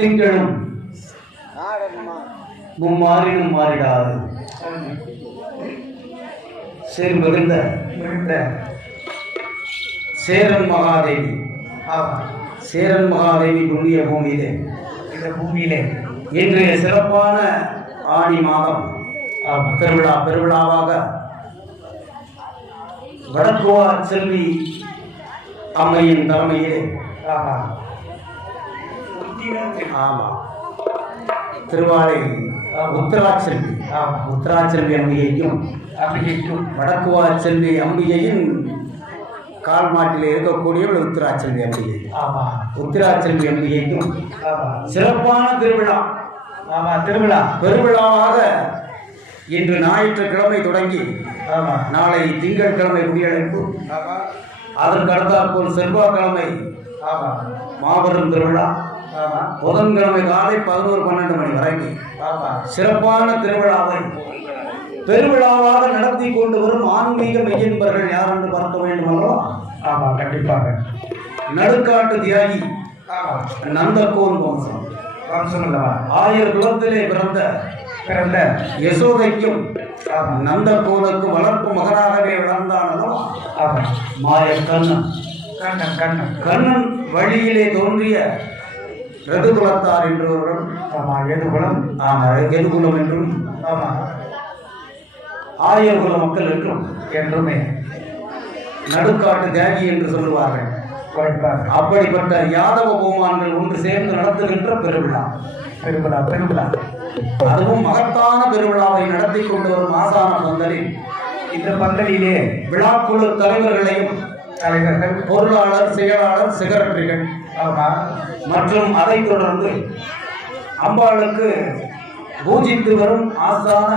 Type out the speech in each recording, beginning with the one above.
திங்களும் மும்மாறினும் மாறிடாது சேர்மிகுந்த சேரன் மகாதேவி சேரன் மகாதேவி புண்ணிய பூமியிலே இந்த பூமியிலே இன்றைய சிறப்பான ஆடி மாதம் பெருவிழாவாக வடக்குவா செல்வி அம்மையின் தலைமையிலே திருவாளை உத்தராச்செல்வி அம்பிகைக்கும் வடக்குவா செல்வி அம்பிகையின் கால் மாட்டில் இருக்கக்கூடியவள் உத்தராச்செல்வி அம்பிகை உத்தராச்செல்வி அம்பிகைக்கும் சிறப்பான திருவிழா பெருவிழாவாக இன்று ஞாயிற்றுக்கிழமை தொடங்கி நாளை திங்கட்கிழமை குடியடைப்பு அதற்கு அடுத்தாற்போல் செவ்வாய்க்கிழமை மாபெரும் திருவிழா புதன்கிழமை காலை 11-12 மணி வரைக்கும் சிறப்பான பெருவிழாவாக நடத்தி கொண்டு வரும் ஆன்மீக மெய்யன்பர்கள் யார் என்று பார்க்க வேண்டுமல்லோ கண்டிப்பாக நடுக்காட்டு தியாகி நந்தகோன் வம்சம் அல்லவா 1000 குலத்திலே பிறந்த யசோதைக்கும் நந்தகோனுக்கும் வளர்ப்பு மகனாகவே வளர்ந்தானோ மாய கண்ணன் வழியிலே தோன்றிய ரகுகுலத்தார் என்றவர்கள் எதுகுலம் என்றும் ஆயர்குல மக்கள் என்றுமே நடுக்காட்டு தியாகி என்று சொல்லுவார்கள். அப்படிப்பட்ட யாதவ கோமான்கள் ஒன்று சேர்ந்து நடத்துகின்ற பெருவிழா அதுவும் மகத்தான பெருவிழாவை நடத்தி கொண்டு வரும் ஆசான பந்தலில் இந்த பந்தலிலே விழாக்குழு தலைவர்களையும் பொருளாளர் செயலாளர் செக்ரட்டரிகள் மற்றும் அதைத் தொடர்ந்து அம்பாளுக்கு பூஜித்து வரும் ஆசான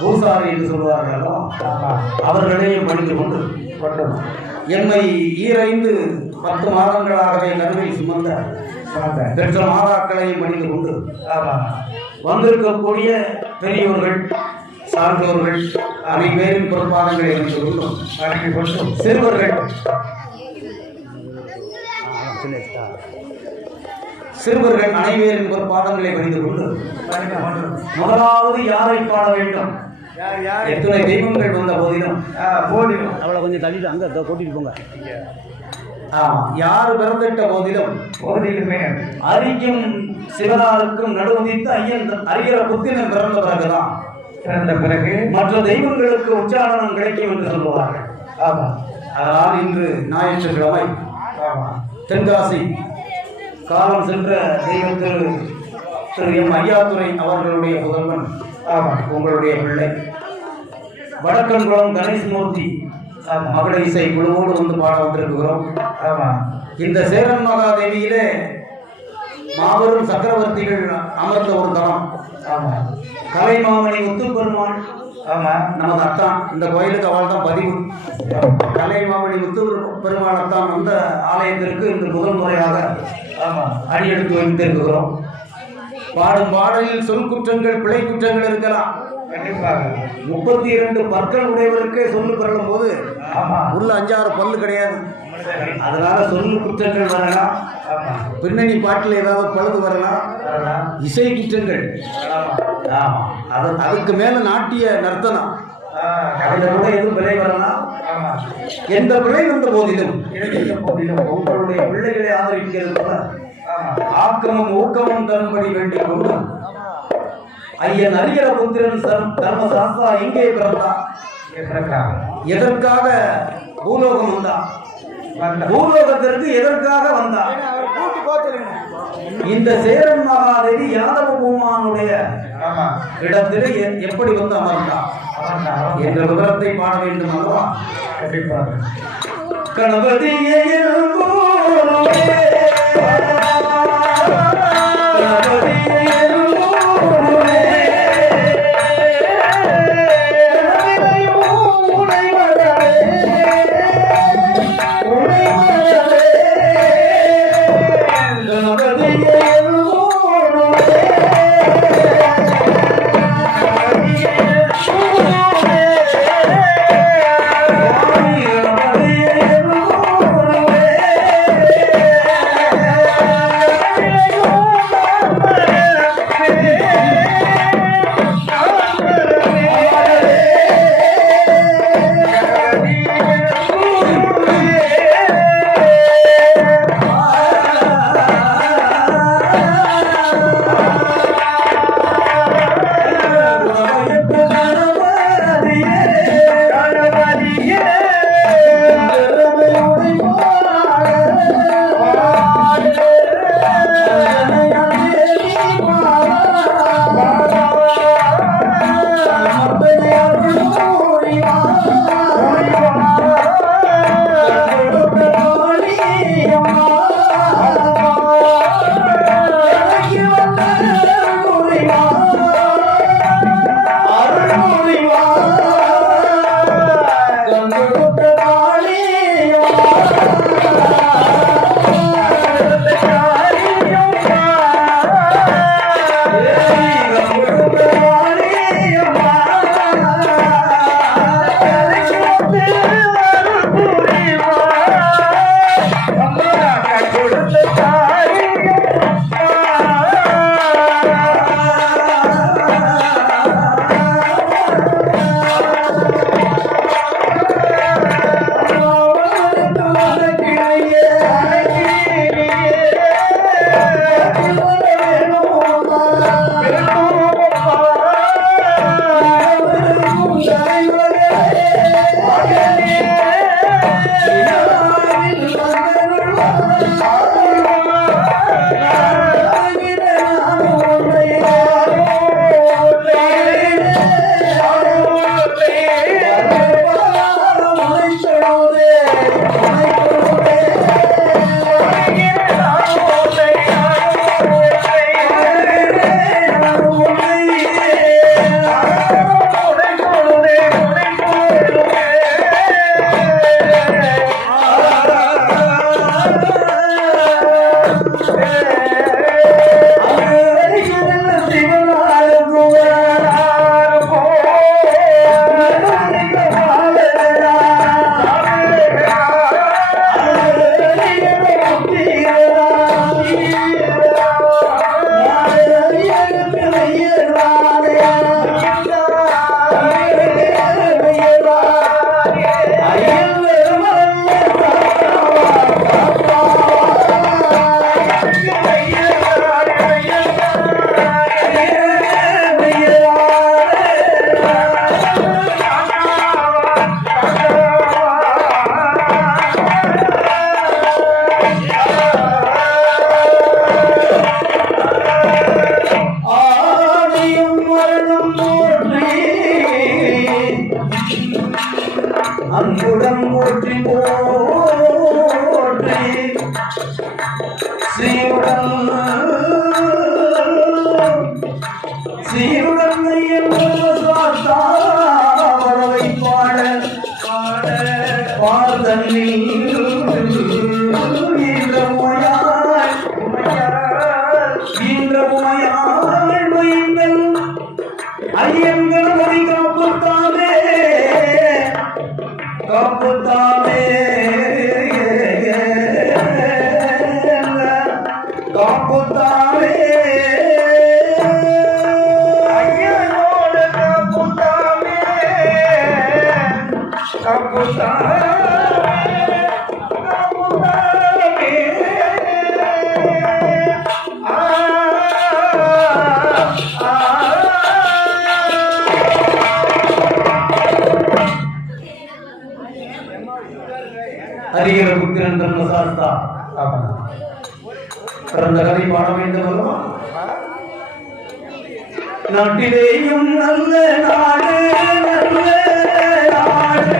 பூசாரி என்று சொல்வார்களோ அவர்களையும் படித்து கொண்டு எம்மை 10 மாதங்களாகவே கருவில் சுமந்த பெற்ற மாதாக்களையும் படித்து கொண்டு வந்திருக்கக்கூடிய பெரியோர்கள் சான்றோர்கள் அனைவரின் பொறுப்பாளர்களை கொண்டும் சிறுவர்கள் அனைவரின் பொறுப்பாளர்களை படித்து கொண்டு முதலாவது யாரை பாட வேண்டும்? எத்தனை தெய்வங்கள் வந்த போதிலும் அவளை கொஞ்சம் தள்ளிட்டு அங்க கூட்டிட்டு போங்க. யாரு பிறந்திட்ட போதிலும் அரிக்கும் சிவனாருக்கும் நடுவதித்து அறிகிற புத்தினம் பிறந்த பிறகு மற்ற தெய்வங்களுக்கு உச்சாரணம் கிடைக்கும் என்று சொல்லுவார்கள். அதனால் இன்று ஞாயிற்றுக்கிழமை தென்காசி காலம் சென்ற தெய்வம் திரு எம் ஐயாத்துரை அவர்களுடைய புதல்வன் உங்களுடைய பிள்ளை வடக்கன்குளம் கணேஷ்மூர்த்தி மகள இசை குழுவோடு வந்து பாட வந்திருக்கிறோம். இந்த சேரன் மகாதேவியிலே மாபெரும் சக்கரவர்த்திகள் அமர்ந்த ஒரு தலம். கலைமாமணி முத்துப்பெருமாள் நமது அத்தான். இந்த கோயிலுக்கு அவள் தான் பதிவு. கலைமாமணி முத்துப்பெருமாள் அந்த ஆலயத்திற்கு இன்று முதல் முறையாக அடியெடுத்து வைத்திருக்கிறோம். பாடும் பாடலில் சொல் குற்றங்கள் பிழை குற்றங்கள் இருக்கலாம். 32 பற்கள் உடையவருக்கே சொல்லு பெறலும் போது உள்ள 5-6 பல்லு கிடையாது. அதனால சொல்லு குற்றங்கள் வரலாம், பின்னணி பாட்டில் ஏதாவது பழுது வரலாம், இசை குற்றங்கள், அதுக்கு மேல நாட்டிய நர்த்தனம் எதுவும் பிழை வரலாம். எந்த பிழை வந்த போதிலும் உங்களுடைய பிள்ளைகளை ஆதரிக்கிறது போல ஆக்கமும் ஊக்கமும் தரும்படி வேண்டிக் கொண்டு ஐயன் அறிகிற புத்திரன் தர்மசாஸ்திரா எங்கே பிறந்தா? எதற்காக பூலோகம் வந்தா? பூலோகத்திற்கு எதற்காக வந்தா? இந்த சேரன் மகாதேவி யாதவ பூமானுடைய இடத்திலே எப்படி வந்து அமர்ந்தா என்ற விவரத்தை பாட வேண்டும் அல்லவா? கணபதியே அன்புடன் போற்றி போற்றி சீருடன் வரவை பாட பாடலில் ஐயங்கள் மொழி காப்புத்தாமே காப்புத்தாமே காப்புத்தாமே ஐயனோட காப்புத்தாமே காப்புத்தாமே ஹரிஹர புத்திரன் தர்மசாஸ்தா பிறந்த கதை பாட வேண்டும் அல்லவா? நாட்டிலேயும் நல்ல நாடு நல்ல நாடு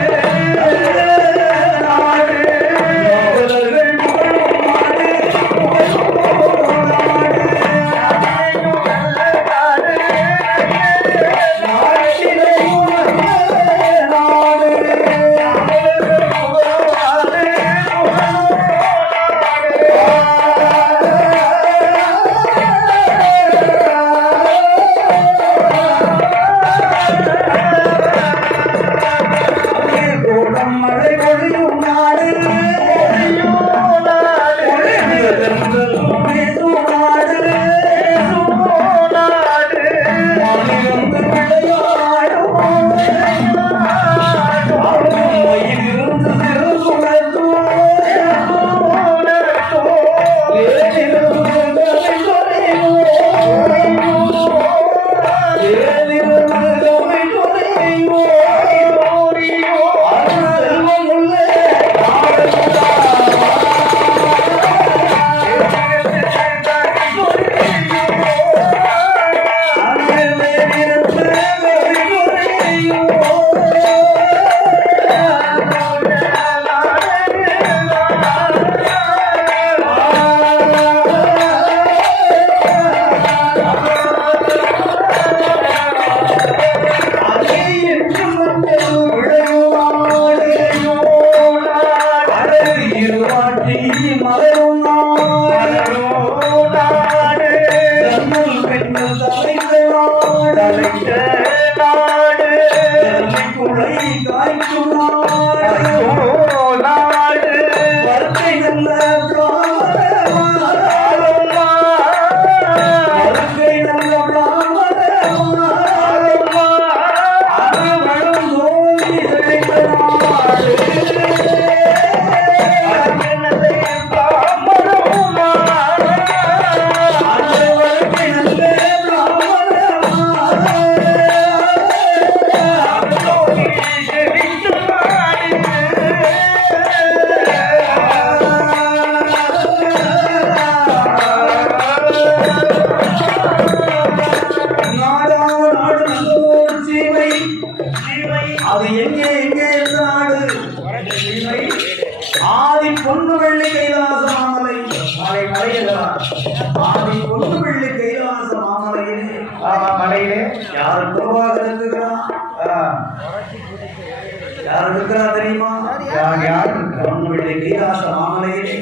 அது எங்கே எங்கே எந்த நாடு? ஆதி பொண்ணு வெள்ளி கைலாச மாமலை மலை மலையெல்லாம் ஆதி பொண்ணு வெள்ளி கைலாச மாமலையிலே மலையிலே யார் குருவாக இருக்கிறான்? யார் இருக்கிறா தெரியுமா? யார் பொண்ணு வெள்ளி கைலாச மாமலையிலே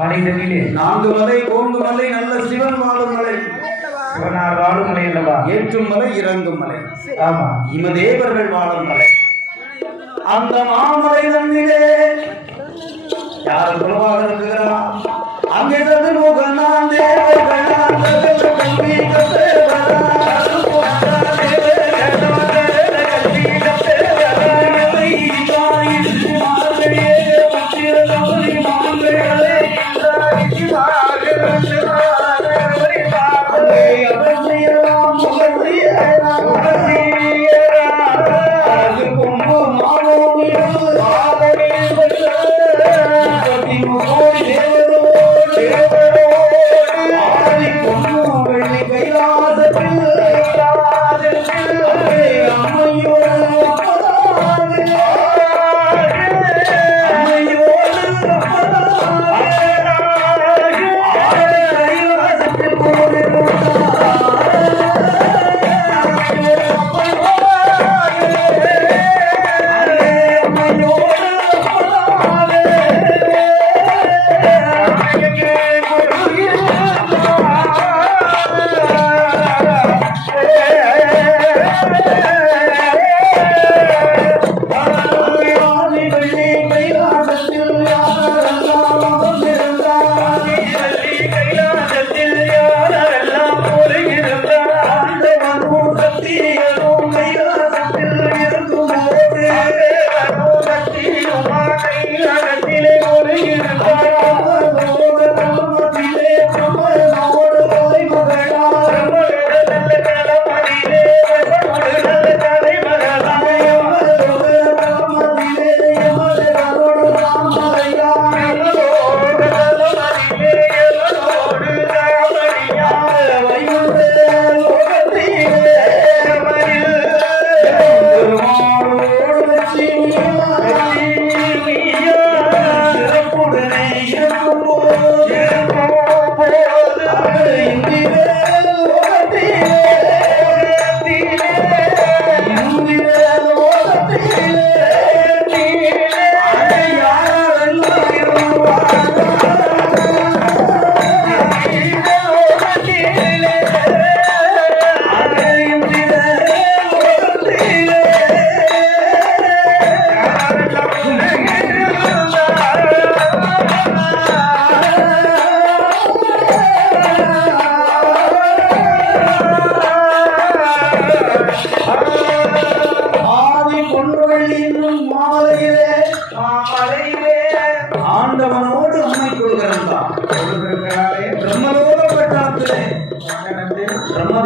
மலையிலே 4 மலை 4 மலை நல்ல சிவன் வாழும் மலை. சிவனார் வாழும் மலை அல்லவா? ஏற்றும் மலை இறங்கும் மலை. ஆமா, இமதேவர்கள் வாழும் மலை. அந்த மாமலை தன்னிலே யார் குருவாக இருக்கிறார்? அங்கே முகநான் தேவர்கள்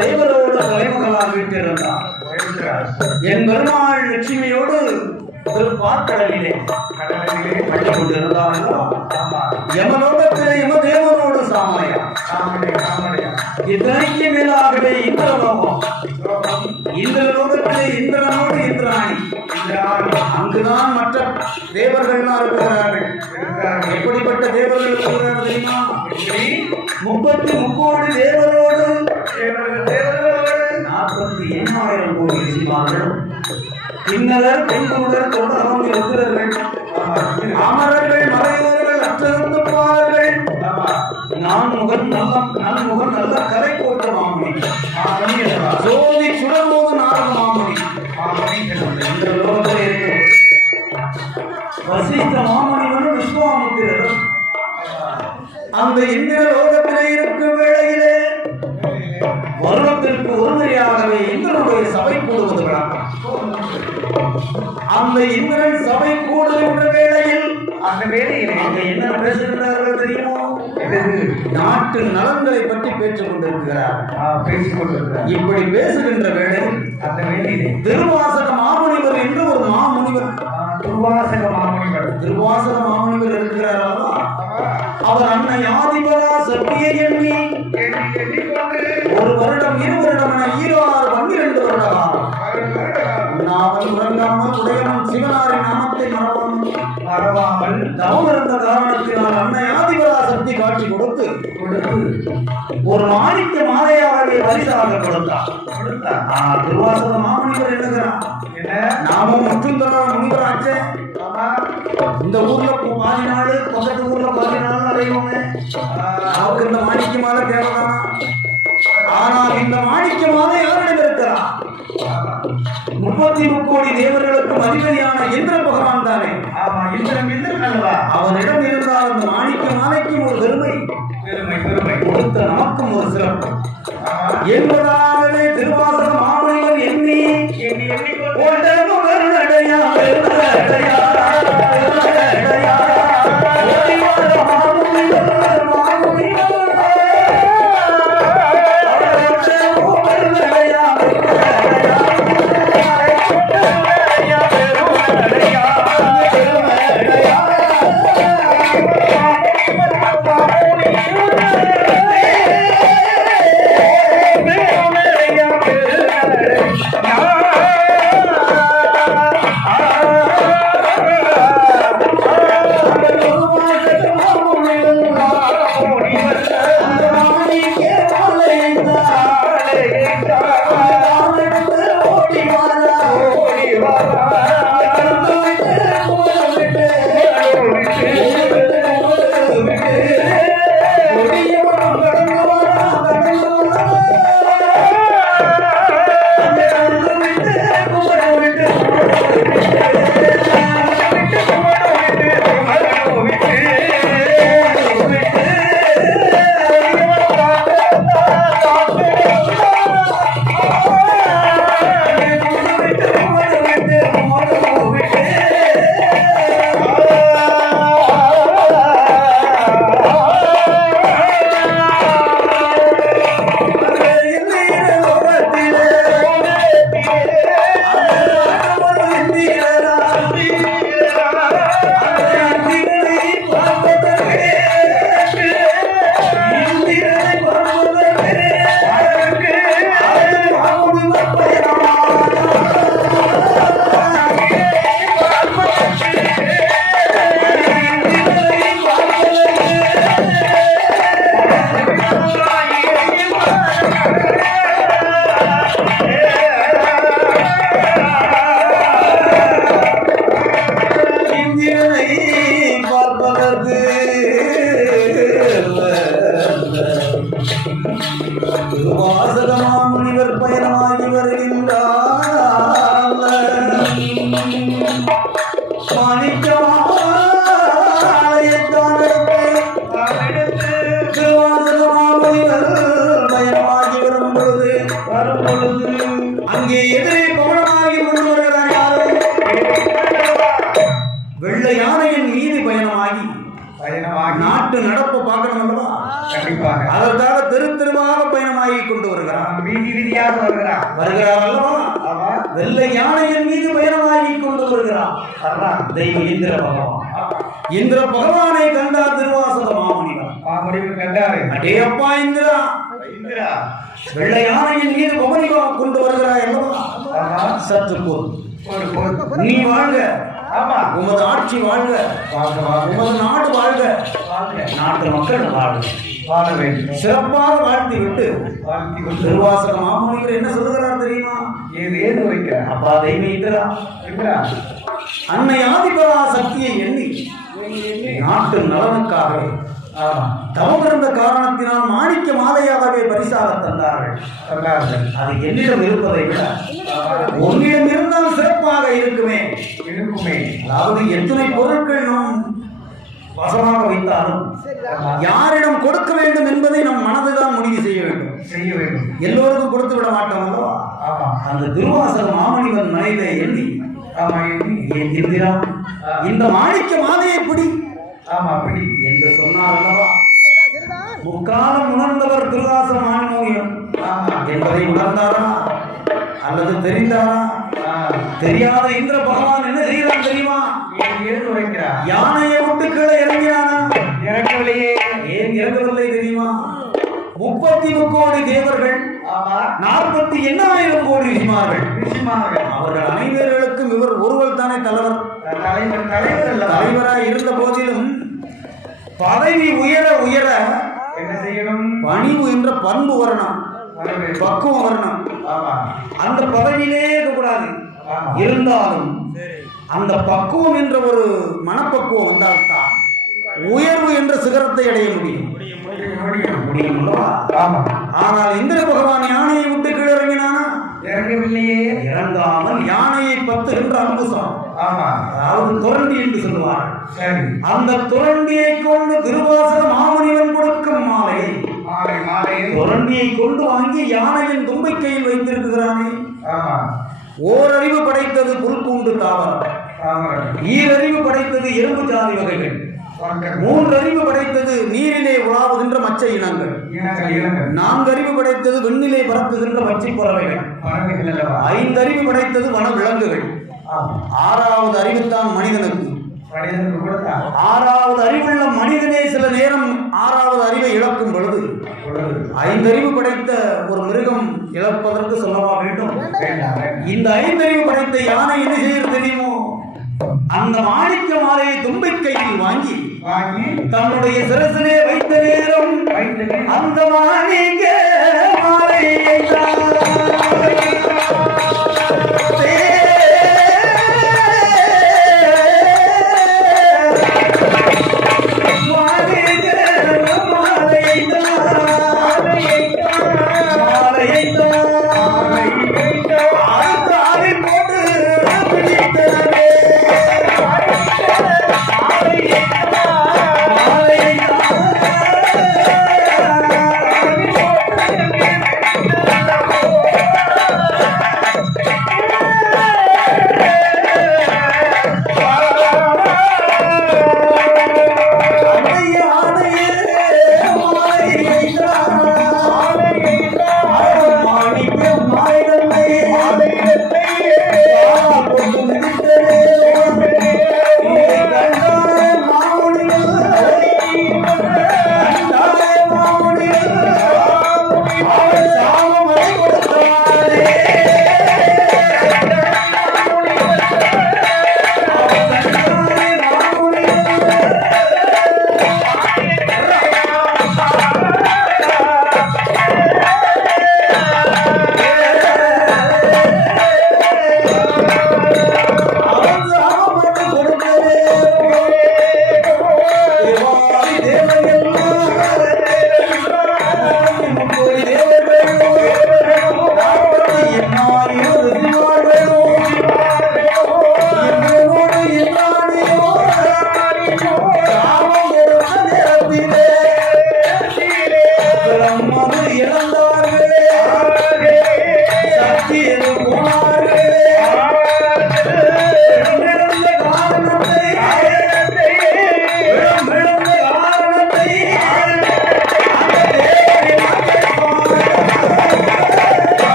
தேவரோட தலைமகளால் வீட்டிருந்தார். என் பெருமாள் லட்சுமியோடு திருப்பாற்கடலிலே பள்ளி கொண்டிருந்தார்களோ யமலோகத்திலே யமதேவனோடு சாமனையா இத்தனைக்கு மேலாகவே இந்திரலோகம். இந்திரலோகத்திலே இந்திரனோடு இந்திராணி. அங்குதான் மற்ற தேவர்கள்லாம் இருக்கிறார்கள். எப்படிப்பட்ட தேவர்கள் இருக்கிறார்கள் தெரியுமா? 33 தேவரோடு 47,000 கோடி ரிஷிமார்கள், கிண்ணறர், பெண்குருடர், தொண்டகம், ருத்திரர்கள், அமரர்கள், மலையோர்கள், அற்றருந்துப்பாளர்கள், நான்முகன் நல்முகன் நல்ல கரை போட்ட மாமுனி, ஜோதி சுடர்போது நாரத மாமுனி. இந்த லோகத்தில் இருக்கும் வசிஷ்ட மாமுனிவனும் விஸ்வாமித்திரரும் அந்த இந்திர லோகத்திலே இருக்கும் வேளையிலே வருடத்திற்கு ஒரு முறையாகவே இந்திரனுடைய சபை கூடுவது வழக்கம். அந்த இந்திரன் சபை கூடுகின்ற வேளையில் அந்த வேளையில் அங்கே என்ன பேசுகிறார்கள் தெரியுமோ? நாட்டு நலன்களை பற்றி பேசிக் கொண்டிருக்கிறார். இப்படி பேசுகின்ற வேளையில் அந்த வேளையிலே திருவாசக மாமுனிவர் என்று ஒரு மாமுனிவர், திருவாசக மாமுனிவர் இருக்கிறாரா? அவர் அன்னை ஆதிபரா சக்தியை எண்ணி ஒரு வருடம் 2 வருடம் என 12 வருட காலம் நாவல் உறங்காமல் உடையவன் சிவனாரின் நாமத்தை மறவாமல் தவம் இருந்த காரணத்தினால் அன்னை ஆதிபரா சக்தி காட்சி கொடுத்து ஒரு மாணிக்க மாலையாகவே பரிசாக கொடுத்தார். ஆனால் திருவாசக மாமுனிவர் எழுதுகிறார், நாமும் முற்றுந்தர முனிவராச்சே, இந்த ஊர்ல 4 நாள் பக்கத்து ஊர்ல 10 நாள் அடைவோங்க, அவருக்கு இந்த மாணிக்க மாலை தேவைதான். ஆனால் இந்த மாணிக்க மாலை யாரிடம் இருக்கிறார்? 33 கோடி தேவர்களுக்கும் அதிபதியான இந்திர பகவான் தானே. இந்திரன் அல்லவா? அவனிடம் இருந்தால் அந்த மாணிக்க மாலைக்கும் ஒரு பெருமை கொடுத்த நமக்கும் ஒரு சிறப்பு என்பதாகவே திருவாசக மாமுனிவர் எண்ணி அங்கே எதிரே பவனமாகி கொண்டு வருகிறார் யாரு? வெள்ளை யானையின் மீது பயணமாகி நாட்டு நடப்பு பார்க்கணும் அல்லவா? கண்டிப்பாக அதற்காக தெருவாக பயணமாகி கொண்டு வருகிறார். வீதி வீதியாக வருகிறார் அல்லவா? வெள்ளை யானையின் மீது பயணமாகி கொண்டு வருகிறார். தெய்வ இந்திர பகவான். இந்திர பகவானை கண்டார் திருவாசக மாமுனிவர். கண்டாரு. அடே அப்பா இந்திரா, இந்திரா வெள்ளை யானையின் மீது பவனிவா கொண்டு வருகிறாய் அல்லவா? சற்று போது நீ வாழ்க, உமது ஆட்சி வாழ்க, உமது நாடு வாழ்க, நாட்டு மக்கள் வாழ வேண்டும். சிறப்பாக வாழ்த்தி விட்டு திருவாசக மாமுனிவர் என்ன சொல்லுகிறார் தெரியுமா? ஏது வைக்கிறார். அப்பா தெய்வ இந்திரா, அன்னை ஆதிபரா சக்தியை எண்ணி நாட்டு நலனுக்காகவே தவம் இருந்த காரணத்தினால் மாணிக்க மாலையாகவே பரிசாக தந்தார்கள். அது என்னிடம் இருப்பதை விட உன்னிடம் இருந்தால் சிறப்பாக இருக்குமே. அதாவது எத்தனை பொருட்கள் நாம் வசமாக வைத்தாலும் யாரிடம் கொடுக்க வேண்டும் என்பதை நம் மனதுதான் முடிவு செய்ய வேண்டும். எல்லோருக்கும் கொடுத்து விட மாட்டோம் அல்லவா? அந்த திருவாசக மாமனிவன் மனைவியை எண்ணி இந்திரா, இந்த மாணிக்க மாலையை பிடி என்று சொன்னார் அல்லவா? முக்காலம் உணர்ந்தவர் திருவாசக மாமுனிவன் என்பதை உணர்ந்தாரா அல்லது தெரிந்தாரா? தெரியாத இந்திர பகவான் என்ன செய்யறான் தெரியுமா? யானையை விட்டு கீழே இறங்கினானா? இறங்கவில்லையே. ஏன் இறங்கவில்லை தெரியுமா? 33 கோடி தேவர்கள், 48,000 கோடி ரிஷிமார்கள். அவர்கள் அனைவர்களுக்கும் இவர் ஒருவர் தானே தலைவர். தலைவராக இருந்த போதிலும் பதவி உயர உயர என்ன செய்யணும்? பணிவு என்ற பண்பு வரணும், பக்குவம் வரணும். அந்த பதவியிலே இருக்கக்கூடாது. இருந்தாலும் அந்த பக்குவம் என்ற ஒரு மனப்பக்குவம் வந்தால்தான் உயர்வு என்ற சிகரத்தை அடைய முடியும். ஆனால் இந்திர பகவான் யானையை விட்டு கீழே இறங்கினானா? இறங்கவில்லையே. இறங்காமல் யானையை 10 என்ற அம்புசம், அதாவது துரண்டி என்று சொல்லுவார். அந்த துரண்டியை கொண்டு திருவாசக மாமுனிவன் கொடுக்கும் மாலையை துரண்டியை கொண்டு வாங்கி யானையின் தும்பிக்கையில் வைத்திருக்கிறானே. ஓரறிவு படைத்தது புல்பூண்டு தாவரம், ஈரறிவு படைத்தது எறும்பு ஜாதி வகைகள், 3 அறிவு படைத்தது நீரிலே உலாவுகின்ற மச்ச இனங்கள், 4 அறிவு படைத்தது விண்ணிலே பறக்குகின்ற பச்சை பறவைகள், 5 அறிவு படைத்தது வன விலங்குகள், 6வது அறிவுத்தான் மனிதனுக்கு. 6வது அறிவுள்ள மனிதனே சில நேரம் 6வது அறிவை இழக்கும் பொழுது 5 அறிவு படைத்த ஒரு மிருகம் இழப்பதற்கு சொல்லவா வேண்டும்? இந்த 5 அறிவு படைத்த யானை என்ன செய்ய தெரியுமோ? அந்த மாணிக்க மாலையை தும்பிக்கையில் வாங்கி தன்னுடைய சிரசிலே வைத்த நேரம் அந்த மாணிக்க மாலையை மாணிக்க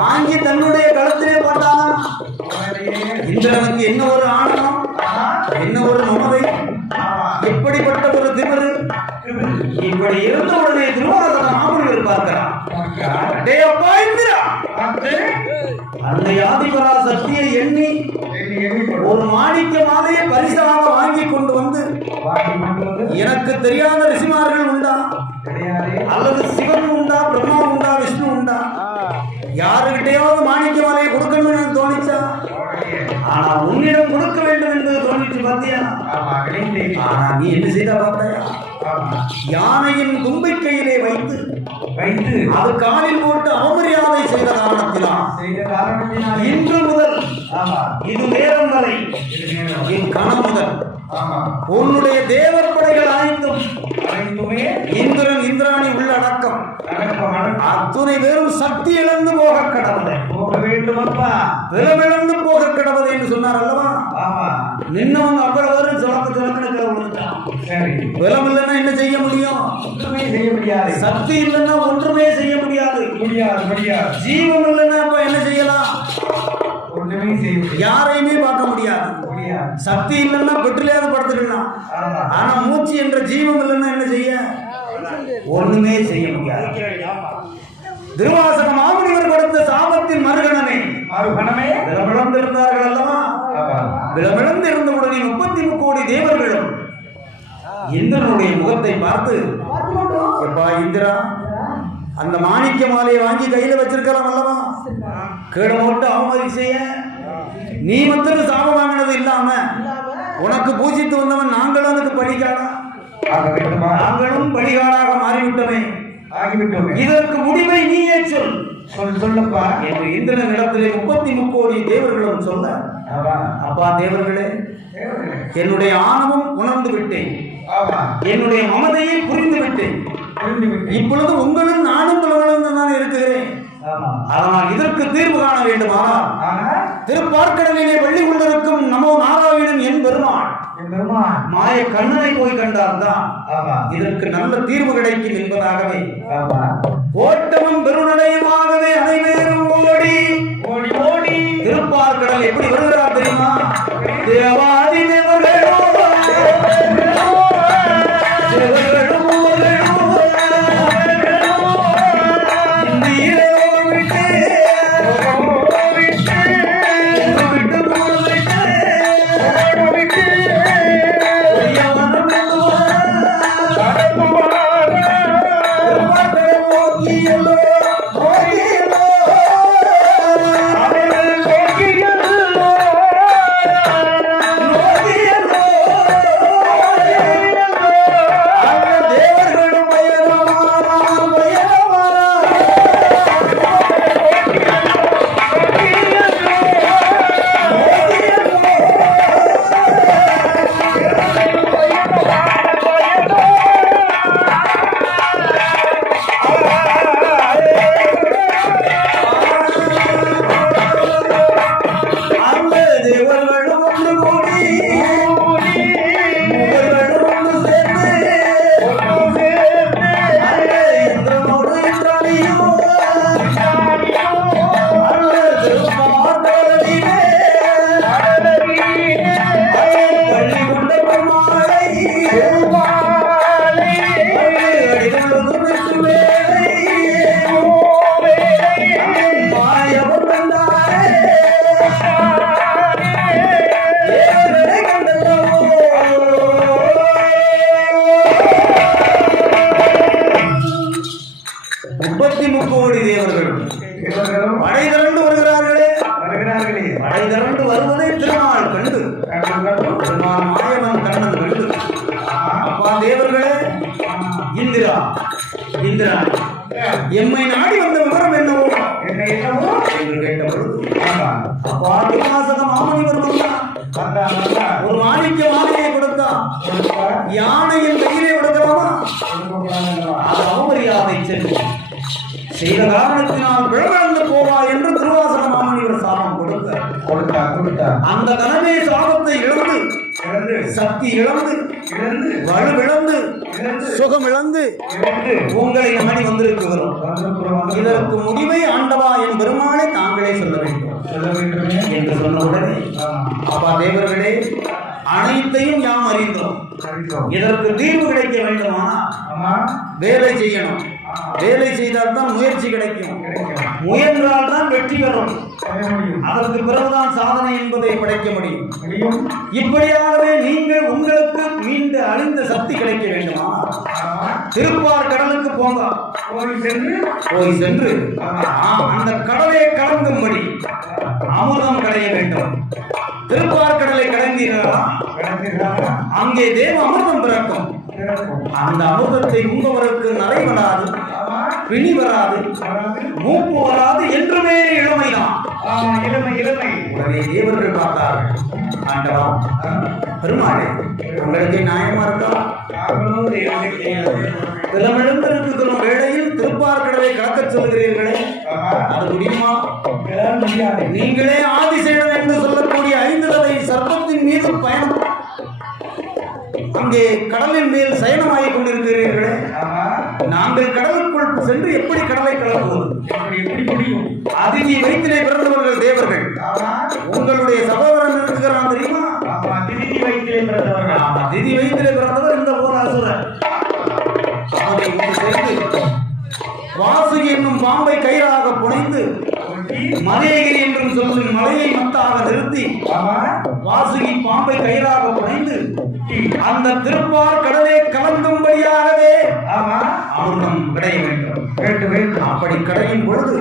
வாங்கி தன்னுடைய களத்திலே போட்டான். இந்திரனுக்கு என்ன ஒரு ஆணவம், என்ன ஒரு மமதை, எப்படிப்பட்ட ஒரு திமிரு. இப்படி இருந்த உடனே திருவாரூர் மாமுனிவர் பார்க்கிறான். அடே அப்பா இந்திரா, அந்த ஆதிபரா சக்தியை எண்ணி ஒரு மாணிக்க மாலையை பரிசாக வாங்கி கொண்டு வந்து, எனக்கு தெரியாத ரிஷிமார்கள் உண்டா, அல்லது சிவன் உண்டா, பிரம்மா உண்டா, விஷ்ணு உண்டா, யாருகிட்டையாவது மாணிக்க மாலையை கொடுக்கணும் எனக்கு தோணிச்சா? ஆனா உன்னிடம் கொடுக்க வேண்டும் என்று தோணிச்சு பார்த்தியா? ஆனா நீ என்ன செய்த பார்த்தாயா? யானையின் தும்பிக்கையிலே வைத்து அது காலில் போட்டு அவமரியாதை செய்த காரணத்தினால் இன்று முதல் இது நேரம் வரை என் கணம் முதல் உன்னுடைய தேவர் படைகள் அனைத்துமே இந்திரன் இந்திராணி உள்ளடக்கம் அத்துணை வெறும் சக்தி இழந்து போக கடவுளை போக வேண்டும் அப்பா, விலமிழந்து போக கடவுளை என்று சொன்னார் அல்லவா? நின்னவங்க அவ்வளவு வரும் விலம் இல்லைன்னா என்ன செய்ய முடியும்? ஒன்றுமே செய்ய முடியாது. சக்தி இல்லைன்னா ஒன்றுமே செய்ய முடியாது. ஜீவம் இல்லைன்னா அப்ப என்ன செய்யலாம்? ஒன்றுமே செய்ய, யாரையுமே பார்க்க முடியாது. சக்தி இல்லைன்னா பெற்றிலையாவது படுத்துக்கலாம். ஆனா மூச்சு என்ற ஜீவம் இல்லைன்னா என்ன செய்ய? ஒண்ணுமே செய்ய முடியாது. திருவாசக மாமுனிவர் கொடுத்த சாபத்தின் மறுகணமே விளமிழந்திருந்தார்கள் அல்லவா? விளமிழந்து இருந்த உடனே 33 கோடி தேவர்களும் இந்திரனுடைய முகத்தை பார்த்து, எப்பா இந்திரா, அந்த மாணிக்க மாலையை வாங்கி கையில வச்சிருக்கலாம் அல்லவா? கீழே போட்டு அவமதி செய்ய நீ மட்டும் சாபம் வாங்கினது இல்லாம உனக்கு பூஜித்து வந்தவன் நாங்களும் அதுக்கு படிக்காடா, நாங்களும் படிகாடாக மாறிவிட்டோமே, இதற்கு முடிவை நீயே சொல்லப்பா என்று இந்திரன் இடத்திலே 33 கோடி தேவர்களும் சொல்ல, அப்பா தேவர்களே, என்னுடைய ஆணவம் உணர்ந்து விட்டேன், என்னுடைய மமதையை புரிந்து விட்டேன். இப்பொழுது உங்களும் நானும் பலவளம் தான் இருக்கிறேன். அதனால் இதற்கு தீர்வு காண வேண்டுமானால் திருப்பார்க்கடலிலே வெள்ளி கொண்டிருக்கும் நமோ நாராயணன் என் பெருமாள் மாய கண்ணனை போய் கண்டால்தான் இதற்கு நல்ல தீர்வு கிடைக்கும் என்பதாகவே ஓட்டமும் பெருநடையுமாகவே அனைவரும் ஓடி ஓடி ஓடி திருப்பார்க்கடல் எப்படி வருகிறார் தெரியுமா? தேவாதி தேவர்களோ எம்மை நாடி வந்த விவரம் என்னவோ என்று கேட்டபொழுது மாமுனிவர் ஒரு மாணிக்க மாலையை கொடுத்தான். யானையின் கையிலே கொடுக்கலாமா? அது அவமரியாதை சென்று செய்த காரணத்தினால் விழவழந்து போவா என்று திருவாசக மாமுனிவர் சாபம் கொடுத்தார். அந்த கனவே சாபத்தை இழந்து சக்தி இழந்து வலுவிழந்து சுகம் இழந்து உங்களை நாடி வந்திருக்கிறோம். இதற்கு முடிவை ஆண்டவா என் பெருமாளை கடலே சொல்ல வேண்டும் சொல்ல வேண்டுமே என்று சொன்ன உடனே அப்பா தேவர்களே அனைத்தையும் யாம் அறிந்தோம். இதற்கு தீர்வு கிடைக்க வேண்டுமா? வேலை செய்யணும். வேலை செய்தால் தான் முயற்சி கிடைக்கும். முயன்றால் தான் வெற்றி பெறும். அதற்கு பிறகுதான் சாதனை என்பதை படைக்க முடியும். இப்படியாகவே நீங்கள் உங்களுக்கு மீண்டு அழிந்த சக்தி கிடைக்க வேண்டுமா? திருப்பார் கடலுக்கு போங்க. போய் சென்று அந்த கடலை கலங்கும்படி அமுதம் கடைய வேண்டும். திருப்பார் கடலை கடந்தீர்களா? அங்கே தேவ அமிர்தம் பிறக்கும். அந்த அமிர்தத்தை உண்பவருக்கு நரை வராது, பிணி வராது, மூப்பு வராது, என்றுமே இளமைதான். இளமை இளமை. உடனே தேவர்கள் பார்த்தார்கள், ஆண்டவா பெருமாளே உங்களுக்கு நியாயமா இருக்கா? பிறமிழந்திருக்கிற வேளையில் திருப்பார் கடலை கலக்கச் சொல்கிறீர்களே, அது முடியுமா? நீங்களே ஆதிசேடன் என்று சொல்லக்கூடிய 5 தலை சர்ப்பத்தின் மீது பயணம், அங்கே கடலின் மேல் சயனமாகிக் கொண்டிருக்கிறீர்களே, நாங்கள் கடலுக்குள் சென்று எப்படி கடலை கலக்குவது? எப்படி முடியும்? அதிதி வயிற்றிலே பிறந்தவர்கள் தேவர்கள். உங்களுடைய சகோதரன் இருக்கிறான் தெரியுமா? திதி வயிற்றிலே பிறந்தவர்கள். திதி வயிற்றிலே பிறந்தவர் இந்த போல அசுரன். அவனை சேர்த்து வாசுகி என்னும் பாம்பை கயிறாக புனைந்து மலையகிரி என்றும் சொல்லும் மலையை மத்தாக நிறுத்தி வாசுகி பாம்பை கயிறாக புனைந்து அந்த திருப்பார் கடலை கலந்தும்படியாகவே அமிர்தம் கடைய வேண்டும். அப்படி கடையும் பொழுது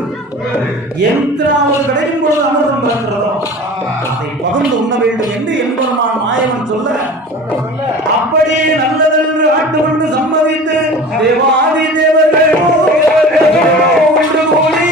எந்தாவது கடையும் பொழுது அமிர்தம் பிறக்கிறதோ அதை பகிர்ந்து உண்ண வேண்டும் என்று என்பெருமான் மாயவன் சொல்ல, அப்படியே நல்லதென்று ஆட்டுக்கொண்டு சம்மதித்து தேவாதி தேவர்கள் ஒன்று கூடி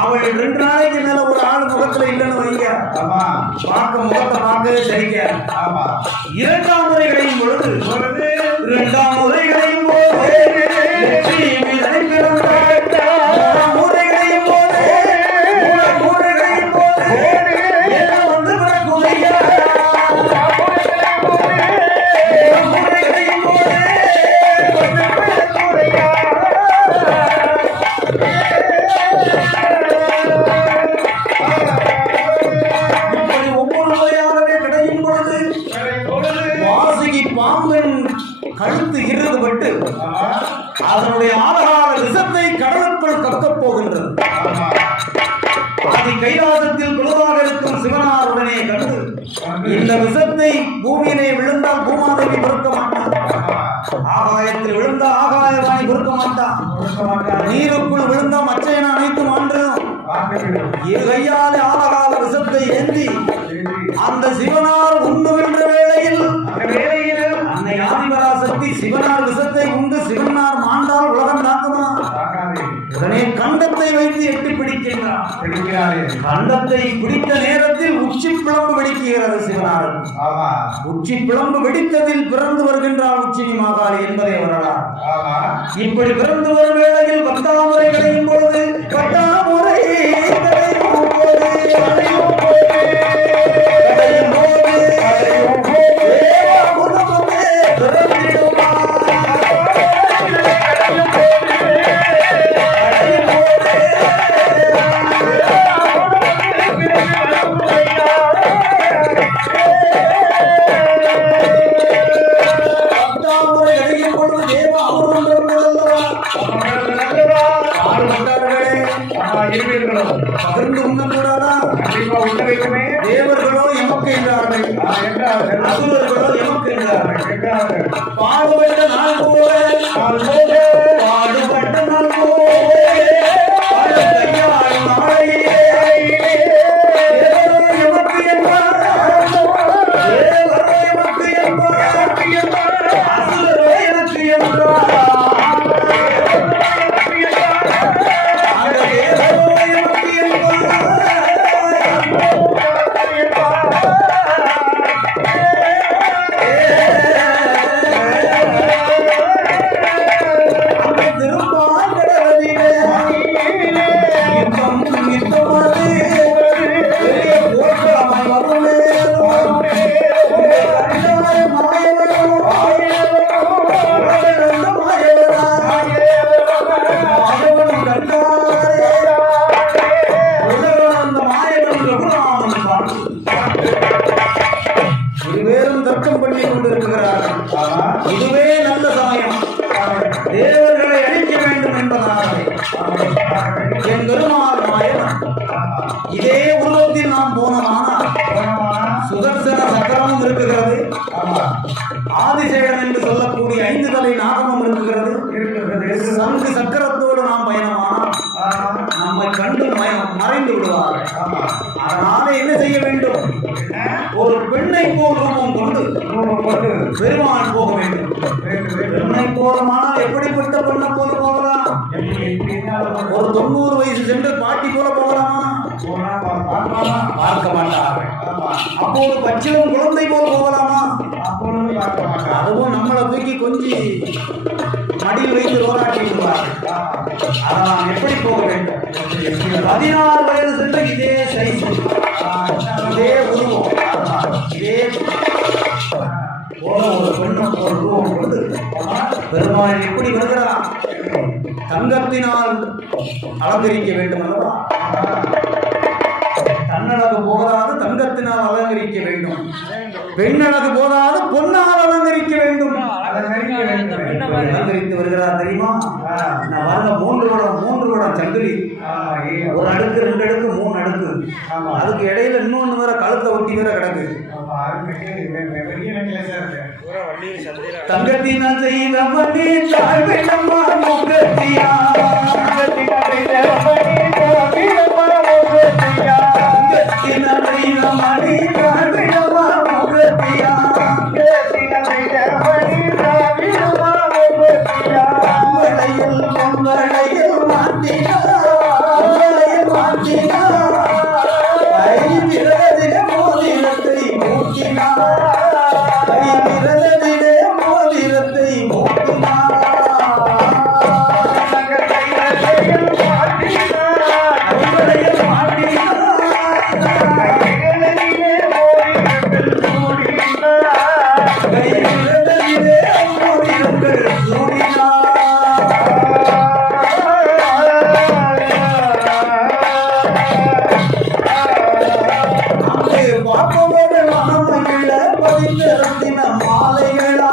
அவள் 2 நாளைக்கு மேல ஒரு ஆள் முகத்துல இல்லைன்னு வைங்க, பார்க்க முகத்தை பார்க்கவே சரிங்க. 2ஆம் முறை கிடையும் பொழுது 2ஆம் முறை கிடையும் போது கழுத்து இறுதுபட்டு அதனுடைய ஆழகால விஷத்தை கடலுக்குள் கக்கப் போகின்றது. அது கைலாசத்தில் குழுவாக இருக்கும் சிவனாருடனே கண்டு இந்த விஷத்தை பூமியிலே விழுந்தால் பூமாதேவி பொறுக்க மாட்டான், ஆகாயத்தில் விழுந்தால் ஆகாயவாணி பொறுக்க மாட்டான், நீருக்குள் விழுந்தால் மச்சையன அனைத்தும் ஆண்டுடும். இரு கையாலே ஆழகால விஷத்தை ஏந்தி அந்த சிவனார் உண்ணுகின்ற வேளையில் அன்னை ஆதிபராசக்தி சிவனார் விஷத்தை உண்டு சிவனார் மாண்டால் உலகம் தாக்குமா? உடனே கண்டத்தை வைத்து எட்டி பிடிக்கின்றார். கண்டத்தை பிடித்த நேரத்தில் உச்சி பிளம்பு வெடிக்கிறது சிவனார். உச்சி பிளம்பு வெடித்ததில் பிறந்து வருகின்றார் உச்சினி மாகாளி என்பதை வரலாம். இப்படி பிறந்து வரும் வேளையில் 10ஆம் முறை கிடையும் பொழுது 10ஆம் முறை தேவர்களோ எமக்கு என்றார்கள், அசுரர்களோ எமக்கு என்றார்கள். பாடுபட்ட நாள் போல பாடுபட்ட நாள் போல என் பெருமாள் மாயவன் இதே உருவத்தில் நாம் போனோமானா சுதர்சன சக்கரமும் இருக்குகிறது, ஆதிசேடன் என்று சொல்லக்கூடிய 5 தலை நாகமும் இருக்குகிறது, சங்கு சக்கரத்தோடு நாம் பயணமானால் நம்மை கண்டு மறைந்து விடுவார்கள். அதனால என்ன செய்ய வேண்டும்? ஒரு பெண்ணை போல் ரூபம் கொண்டு பெருமாள் போக வேண்டும். பெண்ணை போலமானால் எப்படிப்பட்ட பெண்ணை போல போகலாம்? ஒரு 90 வயசு சென்று பாட்டி போல போகலாமா? பார்க்க மாட்டார்கள். அப்போ ஒரு பச்சிலம் குழந்தை போல் போகலாமா? அதுவும் நம்மளை தூக்கி கொஞ்சி மடியில் வைத்து ரோராட்டி விடுவார்கள். அதை நாம் எப்படி போக வேண்டும்? 16 வயது சென்று இதே சைஸ், இதே உருவம், இதே போல ஒரு பெண்ணும் ஒரு உருவம் கொண்டு பெருமாள் எப்படி வருகிறார்? தங்கத்தினால் அலங்கரிக்க வேண்டும் அல்லவா? தன்னழகு போதாது தங்கத்தினால் அலங்கரிக்க வேண்டும், பெண்ணழகு போதாது பொன்னால் அலங்கரிக்க வேண்டும். அலங்கரித்து வருகிறார் தெரியுமா? நான் வரல 3 குடம் சங்கிலி, 1 அடுக்கு 2 அடுக்கு 3 அடுக்கு, அதுக்கு இடையில இன்னொன்னு வேற கழுத்தை ஒட்டி வேற கிடக்கு. தங்கத்தினால் செய்த மணி தாழ்விடமா முகத்தியா, தங்கத்தினால் செய்த மணி தாழ்விடமா முகத்தியா, தங்கத்தினால் செய்த மணி தாழ்விடமா முகத்தியா, தங்கத்தினால் செய்த மணி தாழ்விடமா முகத்தியா, பொங்கலையில் பொங்கலையில் மாத்தினா, பொங்கலையில் மாத்தினா, கை விரதில மோதிரத்தை மூட்டினார், கை விரதிலே மோதிரத்தை மூட்டினார். மாலைகளா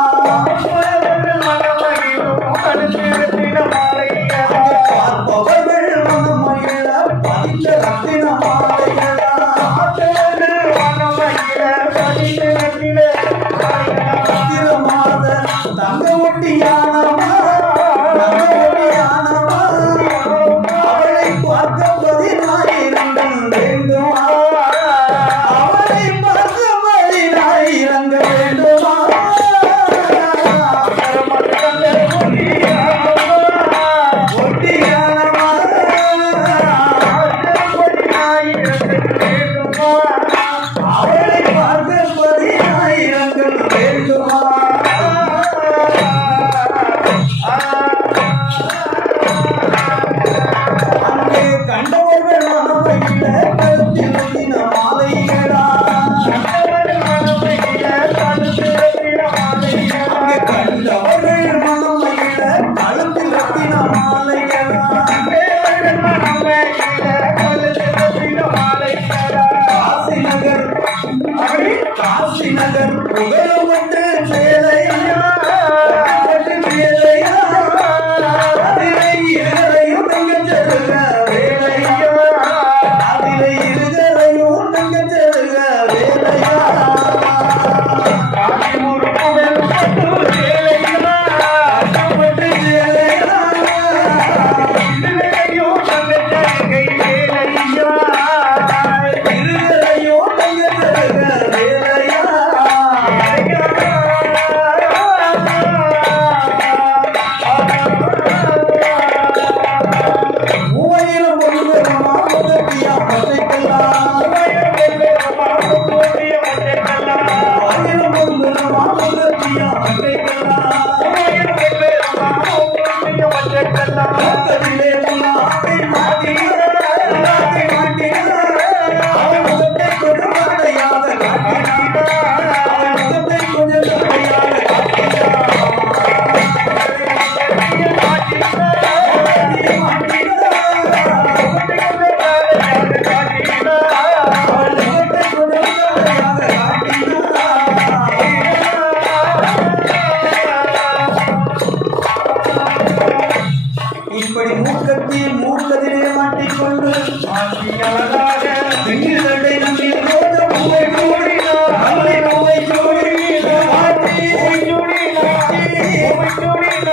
கட்டி மூக்கதிலே மாட்டிக்கொண்டு மாற்றியவளாக திங்கில் தண்டை நம்பி போட்ட பூவை கூடினார் அவளை பூவை கூடினார் மாற்றி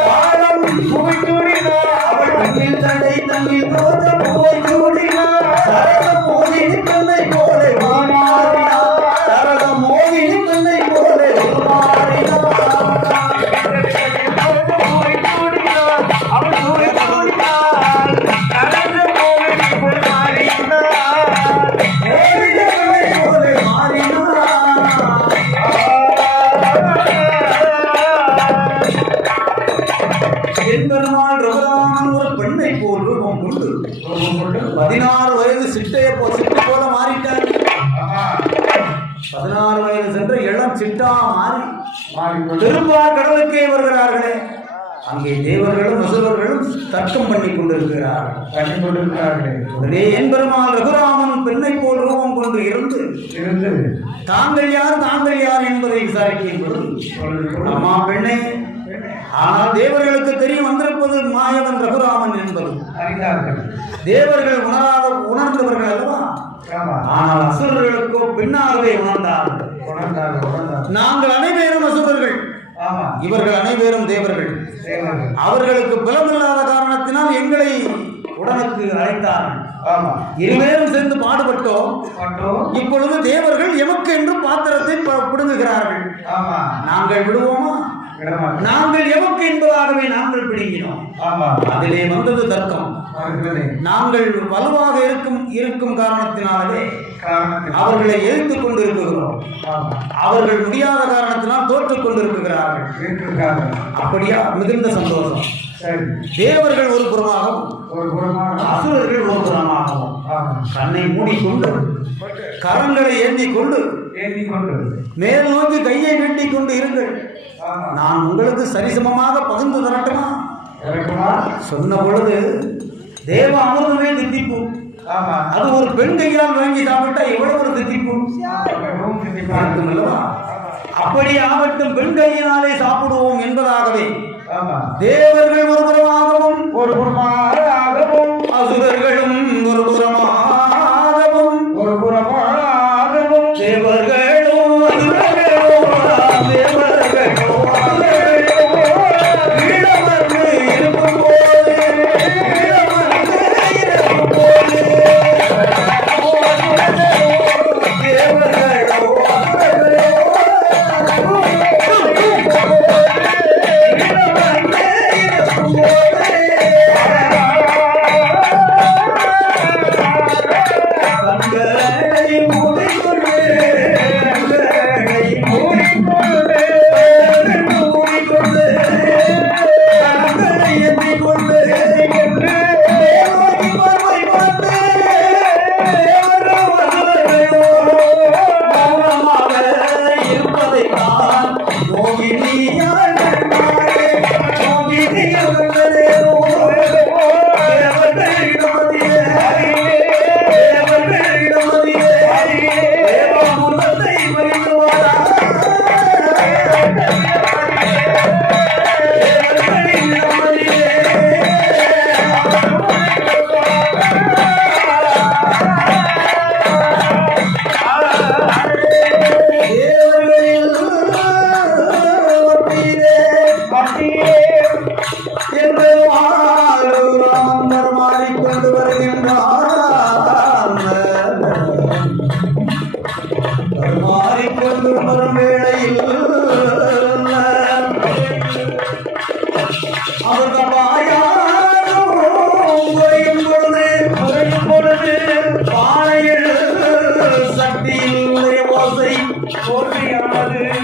பாலம் பூவை கூடினார் அவள் திங்கில் தண்டை நம்பி போட்ட பூவை கூடினார் சரத மோதினி பெண்ணை போல மாறினார் சரத மோதினி பெண்ணை போல மாறினார் பெருமாள் ரகுராமன் ஒரு பெண்ணை போல் ரூபம் கொண்டு 16 வயது சிட்டு போல மாறிட்டார். 16 வயது சென்ற இளம் சிட்டா மாறி திருப்பார் கடலுக்கே வருகிறார்களே. அங்கே தேவர்களும் அசுரர்களும் தர்க்கம் பண்ணி கொண்டிருக்கிறார்கள். உடனே என் பெருமாள் ரகுராமன் பெண்ணை போல் ரூபம் கொண்டு இருந்து தாங்கள் யார் என்பதை விசாரிக்கும் பொழுது அம்மா பெண்ணே, ஆனால் தேவர்களுக்கு தெரியும் வந்திருப்பது மாயவன் ரகுராமன் என்பது தேவர்கள் உணர்ந்தவர்கள் அல்லவா? ஆனால் அசுரர்களுக்கோ பின்னாகவே உணர்ந்தார்கள். நாங்கள் அனைவரும் அசுரர்கள், இவர்கள் அனைவரும் தேவர்கள். அவர்களுக்கு பலமில்லாத காரணத்தினால் எங்களை உடனுக்கு அழைத்தார்கள். இருவரும் சேர்ந்து பாடுபட்டோம். இப்பொழுது தேவர்கள் எமக்கு என்று பாத்திரத்தை பிடுங்குகிறார்கள். நாங்கள் விடுவோமா? நாங்கள் எமக்கு என்பதாகவே நாங்கள் பிடுங்கினோம். அதிலே வந்தது தர்க்கம். நாங்கள் வலுவாக இருக்கும் காரணத்தினாலே அவர்களை எதிர்த்துக் கொண்டிருக்கிறோம். அவர்கள் முடியாத காரணத்தினால் தோற்றுக் கொண்டிருக்கிறார்கள். அப்படியா? மிகுந்த சந்தோஷம். தேவர்கள் ஒரு புறமாகவும் அசுரர்கள் ஒரு புறமாகவும் கண்ணை மூடிக்கொண்டு கரங்களை ஏந்தி கொண்டு மேல் நோக்கி கையை நீட்டிக் கொண்டு இருங்கள். நான் உங்களுக்கு சரிசமமாக பகிர்ந்து தரட்டுமா? சொன்ன பொழுது தேவ அமிர்தமே தித்திப்பு. அது ஒரு பெண் கையால் வாங்கி சாப்பிட்டா எவ்வளவு ஒரு தித்திப்பு இருக்கும் அல்லவா? அப்படி ஆகட்டும், பெண் கையினாலே சாப்பிடுவோம் என்பதாகவே தேவர்கள் ஒரு புறமாகவும் அசுரர்களும் ஒரு புறமாகவும் தேவர்களும்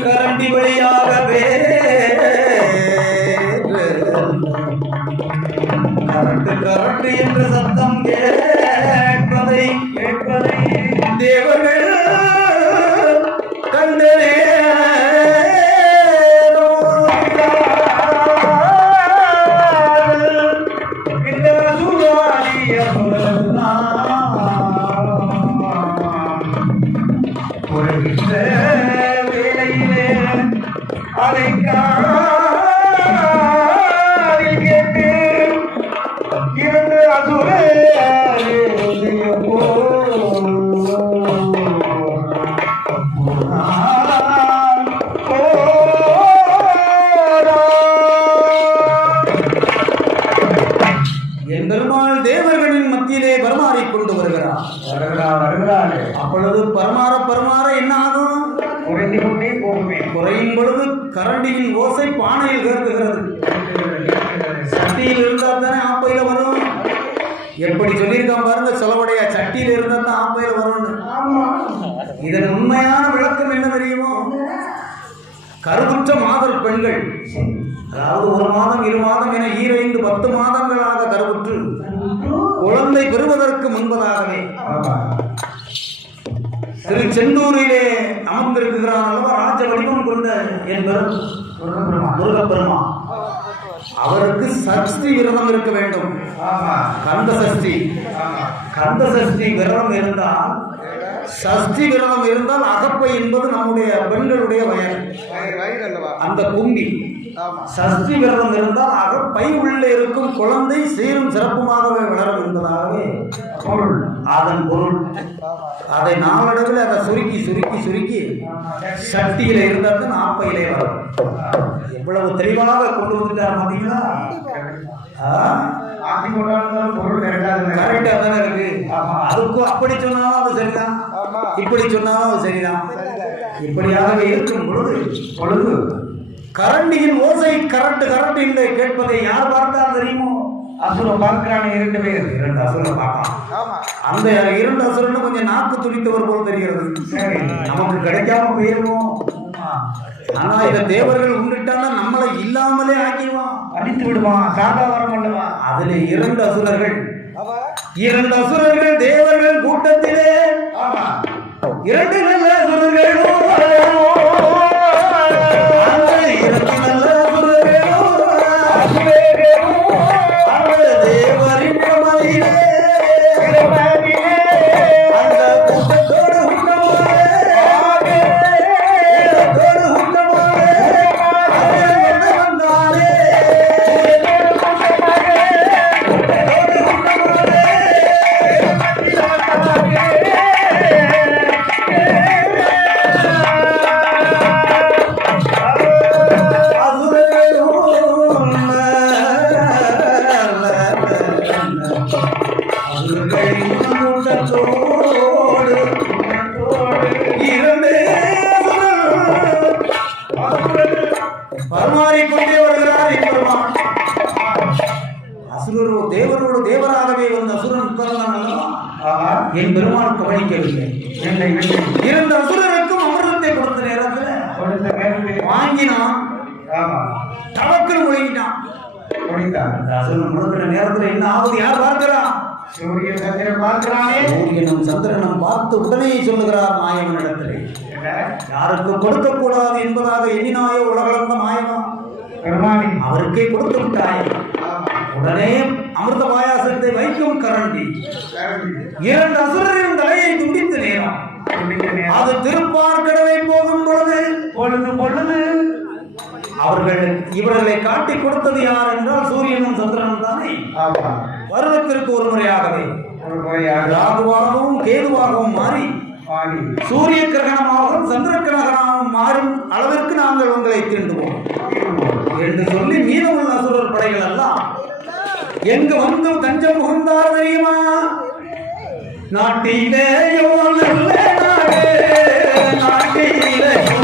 கரண்டி வழியாகவே கரண்டு என்று சத்தம் கேட்பதை தேவர்கள் கண்டனே. அசுரே என் பெருமாள் தேவர்களின் மத்தியிலே பரமாறிக் கொண்டு வருகிறார். அப்பொழுது பரமாற என்ன ஆகும்? குறைந்து கொண்டே போகுமே. குறையும் பொழுது கரண்டியின் ஓசை பானையில் கேட்குகிறது. சட்டியில் இருந்தால் தானே ஆப்பையில வரும். எப்படி சொல்லியிருக்கான் பாருங்க, செலவுடைய சட்டியில் இருந்தால் தான் ஆப்பையில வரும். இதன் உண்மையான விளக்கம் என்ன தெரியுமோ? கருவுற்ற மாதர் பெண்கள், அதாவது 1 மாதம் 2 மாதம் என 5 10 மாதங்களாக கருவுற்று குழந்தை பெறுவதற்கு முன்பதாகவே திருச்செந்தூரிலே அமர்ந்திருக்கிறான் அல்லவா ராஜ வடிவம் கொண்ட என்பவர் முருகப்பெருமா. அவருக்கு சஷ்டி விரதம் இருக்க வேண்டும். கந்த சஷ்டி. கந்த சஷ்டி விரதம் இருந்தால், சஷ்டி விரதம் இருந்தால் அகப்பை என்பது நம்முடைய பெண்களுடைய வயல், அந்த கும்பி. சஷ்டி விரதம் இருந்தால் அகப்பை உள்ளே இருக்கும் குழந்தை சீரும் சிறப்புமாகவே வளரும் என்பதாகவே பொருள். அதன் பொருள் அதை நாளடைவில் அதை சுருக்கி சுருக்கி சுருக்கி சட்டியில இருந்தால் தான் ஆப்பையிலே வரும். எவ்வளவு தெளிவாக கொண்டு வந்துட்டார் பார்த்தீங்களா? கரெக்டா தானே இருக்கு. அதுக்கும் அப்படி சொன்னாலும் அது சரிதான், இப்படி சொன்னாலும் அது சரிதான். இப்படியாகவே இருக்கும் பொழுது கரண்டியின் ஓசை கரண்ட் கரண்ட் இல்லை கேட்பதை யார் பார்த்தால் தெரியுமோ? அசுரம் பார்க்கிறானே 2 பேர், 2 அசுரம் பார்க்கலாம். அந்த 2 அசுரன்னு கொஞ்சம் நாக்கு துடித்தவர் போல் தெரிகிறது. நமக்கு கிடைக்காம போயிருவோம். ஆனா இந்த தேவர்கள் உண்டுட்டான்னா நம்மளை இல்லாமலே ஆக்கிடுவான், அடித்து விடுவான், சாதாவரம் பண்ணுவான். அதுல 2 அசுரர்கள், 2 அசுரர்கள் தேவர்கள் கூட்டத்திலே 2 நல்ல அசுரர்கள். பரமாறிக்கொண்டே வருகிறார் எம்பெருமான். அசுரரோ தேவரோடு தேவராகவே வந்த அசுரன் என் பெருமான் கவனிக்கவில்லை. 2 அசுரருக்கும் அமிர்தத்தை கொடுத்த நேரத்தில் வாங்கினான், தவக்கில் முழுங்கினான். அசுரன் முழுங்கின நேரத்தில் என்ன ஆகுது? யார் பார்க்கிறான்? சூரியன் சந்திரன் பார்க்கிறானே. சூரியனும் சந்திரனும் பார்த்து உடனே சொல்லுகிறார் மாயவனிடத்திலே, யாருக்கு கொடுக்க கூடாது என்பதாக எண்ணினாயோ உலகளந்த மாயமா, அவருக்கே கொடுத்து விட்டாய். உடனே அமிர்த பாயாசத்தை வைக்கும் கரண்டி 2 அசுரரின் தலையை துண்டித்த நேரம். அது திருப்பார்கடலை போகும் பொழுது அவர்கள் இவர்களை காட்டி கொடுத்தது யார் என்றால் சூரியனும் சந்திரனும் தானே. வருடத்திற்கு ஒரு முறையாகவே ராகுவாகவும் கேதுவாகவும் மாறி சூரிய கிரகணமாகவும் சந்திர கிரகணமாகவும் மாறும் அளவிற்கு நாங்கள் உங்களை தீண்டுவோம் என்று சொல்லி மீதமுள்ள அசுரர் படைகள் எல்லாம் எங்கு வந்து தஞ்சம் புகுந்தார் தெரியுமா? நாட்டிலேயோ நல்ல நாடு, நாட்டிலேயோ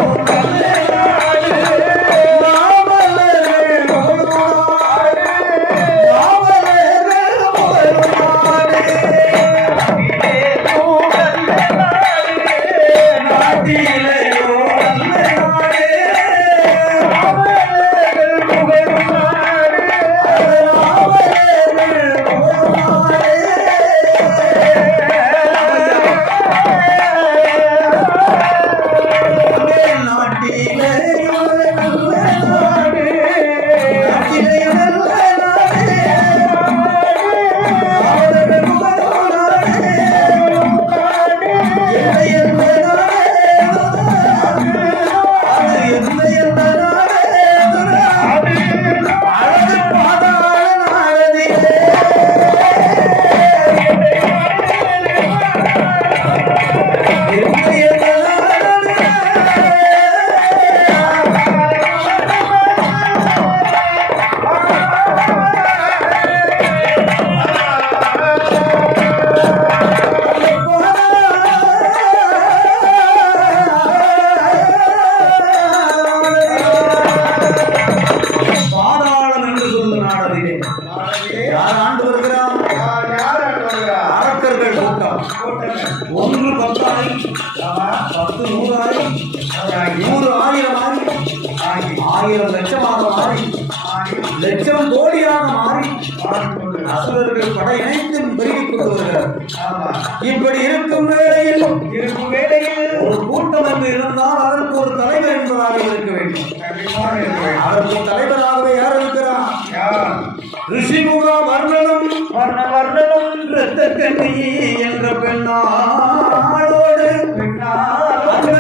ஒன்று 10 ஆகி 10 100 ஆகி 100 1000 ஆகி 1000 லட்சமாக மாறி லட்சம் கோடியாக மாறி அசுரர்கள் படை இணைத்தும் பெருகிக் கொண்டு வருகிறார். இப்படி இருக்கும் வேளையில் ஒரு கூட்டம் என்று இருந்தால் அதற்கு ஒரு தலைவர் என்பதாக இருக்க வேண்டும். அதற்கு தலைவராகவே யார் இருக்கிறார்? ரிஷிமுக வர்ணனும் இரத்தக்கண்ணி என்ற பெண்ணாளோடு அந்த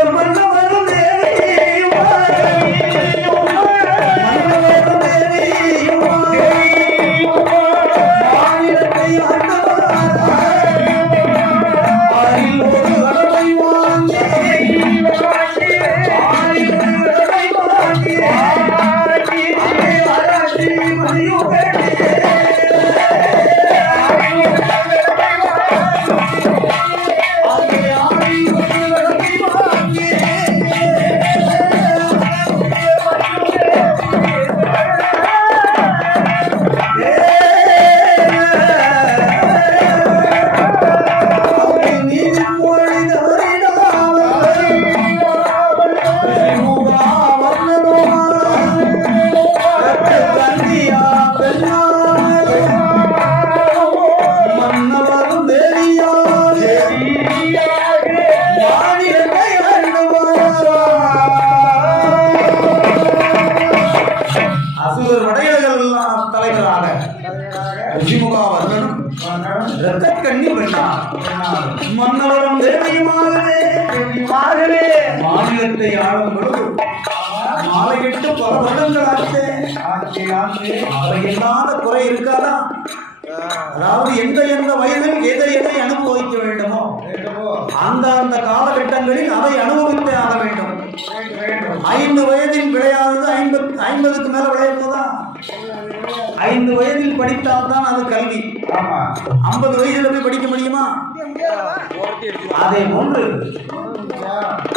மன்னவரும் தேவியும் மாநிலத்தை மன்னவரும் தேவியுமாகவே மாநிலத்தை ஆளும் பொழுது மாலையிட்டு பல வருடங்கள் ஆச்சு. அவை இல்லாத குறை இருக்காதா? அதாவது எந்த வயதில் எதை அனுபவிக்க வேண்டுமோ அந்த காலகட்டங்களில் அதை அனுபவித்தே ஆக வேண்டும். 5 வயதில் விளையாதது 50க்கு மேல விளையாடுவதா? 5 வயதில் படித்தால்தான் அது கல்வி. 50 வயசுல போய் படிக்க முடியுமா? அதே போன்று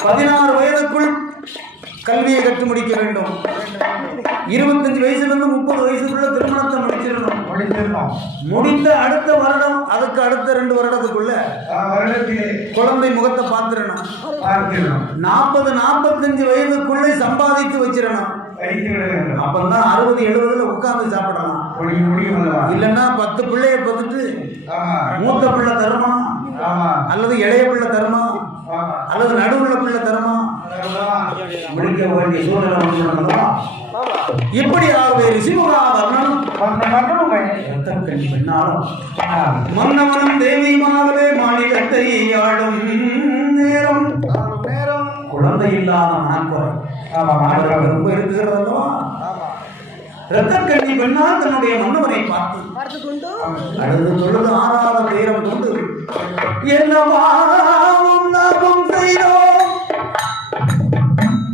16 வயதுக்குள் கல்வியை கற்று முடிக்க வேண்டும். 25 வயசுலேருந்து 30 வயசுக்குள்ள திருமணத்தை முடிச்சிடணும். முடிந்த அடுத்த வருடம் அதுக்கு அடுத்த 2 வருடத்துக்குள்ள குழந்தை முகத்தை பார்த்துடணும். 40-45 வயதுக்குள்ளே சம்பாதித்து வச்சிடணும். அப்பதான் 60-70 உட்கார்ந்து சாப்பிடலாம். இல்லைன்னா 10 பிள்ளைய பார்த்துட்டு மூத்த பிள்ளை தருமா அல்லது இளைய பிள்ளை தருமா அல்லது நடுவுள்ள பிள்ளை தருமா முடிக்க வேண்டிய சூழ்நிலை. இப்படி ஆகவே ரிஷிமுகா மன்னவனும் தேவியுமாகவே மாநிலத்தை ஆளும் நேரம் குழந்தை இல்லாத மனக்குறை ரொம்ப இருக்கிறதோ. இரத்தக்கண்ணி பெண்ணால் தன்னுடைய மன்னவனை பார்த்து கொண்டு அழுது தொழுது ஆறாத நேரம் கொண்டு என்னவாவும் லாபம் செய்தோம்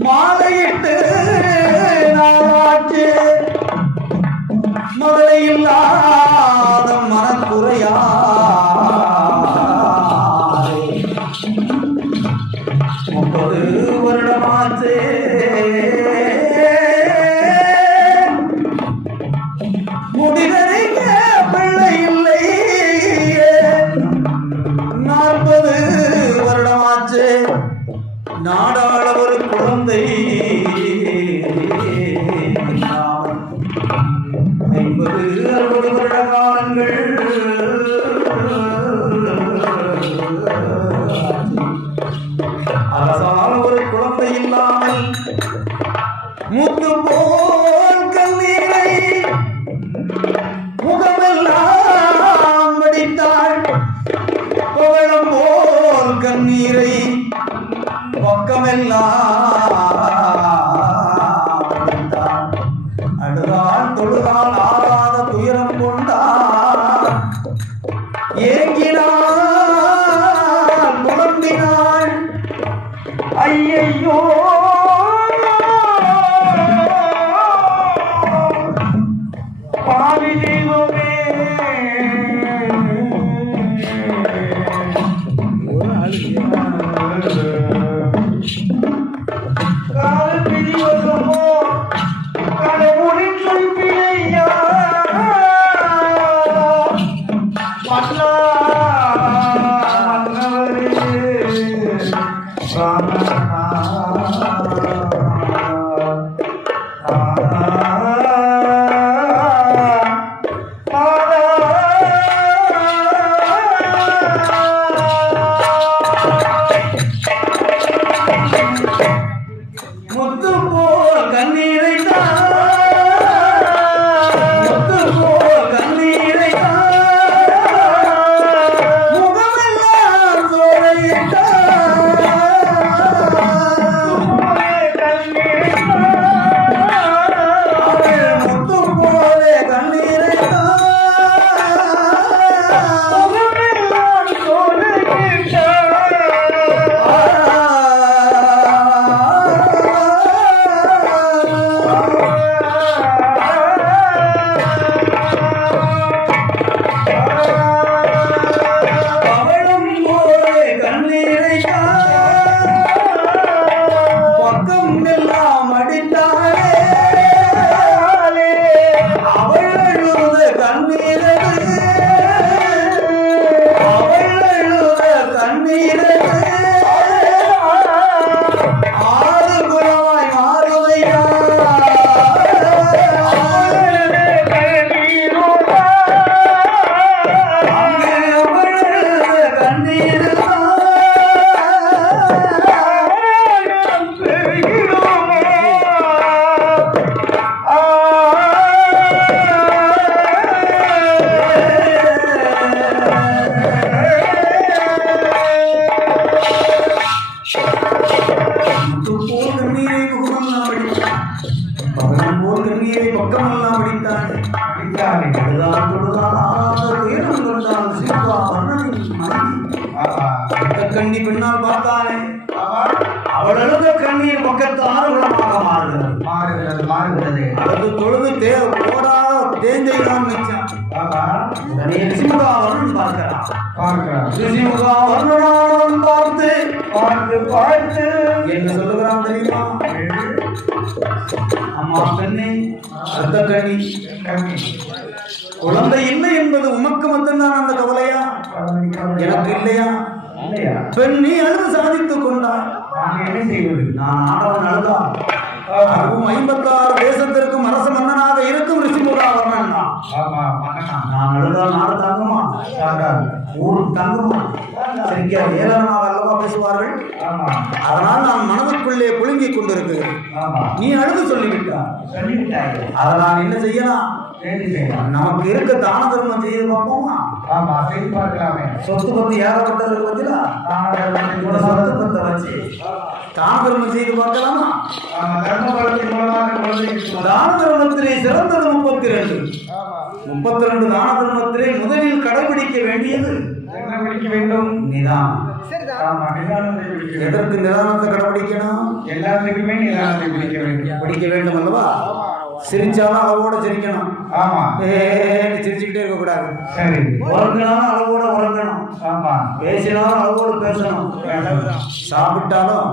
மாலையிட்டு நாளாச்சு மழை இல்லாத மனக்குறையா 30 வருடமாச்சே முடிவரைக்க பிள்ளை இல்லை 40 வருடமாச்சு நாடாள ஒரு குழந்தை 50-60 வருட காலங்கள் அரசால ஒரு குழந்தை இல்லாமல் மூத்து போல் கண்ணீரை முகமெல்லாம் வடித்தாள். புகழம் போல் கண்ணீரை பக்கமெல்லாம் வடித்தாள். அழுதாள் தொழுதாள் ஆறாத துயரம் கொண்டாள். ஏங்கினாள் புலம்பினாள். ஐயையோ பாவி தெய்வமே கால் பிடிவதுமோ கடவுளின் சொல்பிழையா மன்னா முத்து போல் கண்ணீரை முத்து போல் கண்ணீரை முகமெல்லாம் சோலையிட்டா முத்து போலே கண்ணீரை முகமெல்லாம் சோலையிட்டா பக்கம் எல்லாம் அடித்தாளே அவள் அழுத கண்ணீரது அவள் அழுத கண்ணீரது ஆறு குணமாய் மாறுதையா பக்கமெல்லாம் அடித்தானே கண்ணி பின்னால் பார்த்தானே அவளது கண்ணீர் பக்கத்து ஆறுகளமாக மாறுகிறது அது தொழுது ஓடாத தேஞ்சைதான் மிச்சம் ரிஷிமுகாவரன் பார்க்கிறான் ரிஷிமுகாவரன் பார்த்து என்ன சொல்லுகிறான் தெரியுமா? அம்மா பெண்ணே அர்த்த கண்ணி குழந்தை இல்லை என்பது உமக்கு மட்டும்தான் அந்த கவலையா? எனக்கு இல்லையா? பெண் நீ அழுது சாதித்துக் கொண்டாய். என்ன செய்வது? நான் ஆடவன் அழுதா அதுவும் 56 தேசத்திற்கும் அரச மன்னனாக இருக்கும் ரிஷிமுகாவர்மன் நான் அழுதால் நாடு தாங்குமா? ஊரு தங்குமா? ஏளனமாக அல்லவா பேசுவார்கள். அதனால் நான் மனதுக்குள்ளே புழுங்கிக் கொண்டிருக்கிறேன். நீ அழுது சொல்லிவிட்டாய். அதை நான் என்ன செய்யலாம்? நமக்கு இருக்க தான தர்மம் செய்து பார்ப்போமா? சொத்து பத்தி ஏகப்பட்டது பத்தியா சொத்து பத்தை வச்சு தான தர்மம் செய்து பார்க்கலாமா? தான தர்மத்திலே சிறந்தது 32 தான தர்மத்திலே முதலில் கடைபிடிக்க வேண்டியது நிதானம். எதற்கு நிதானத்தை கடைபிடிக்கணும்? எல்லாத்துக்குமே நிதானத்தை பிடிக்க வேண்டும் அல்லவா? சிரிச்சாலும் அளவோட சிரிக்கணும். சிரிச்சுக்கிட்டே இருக்க கூடாது. உறங்கினாலும் அளவோட உறங்கணும். பேசினாலும் அளவோடு பேசணும். சாப்பிட்டாலும்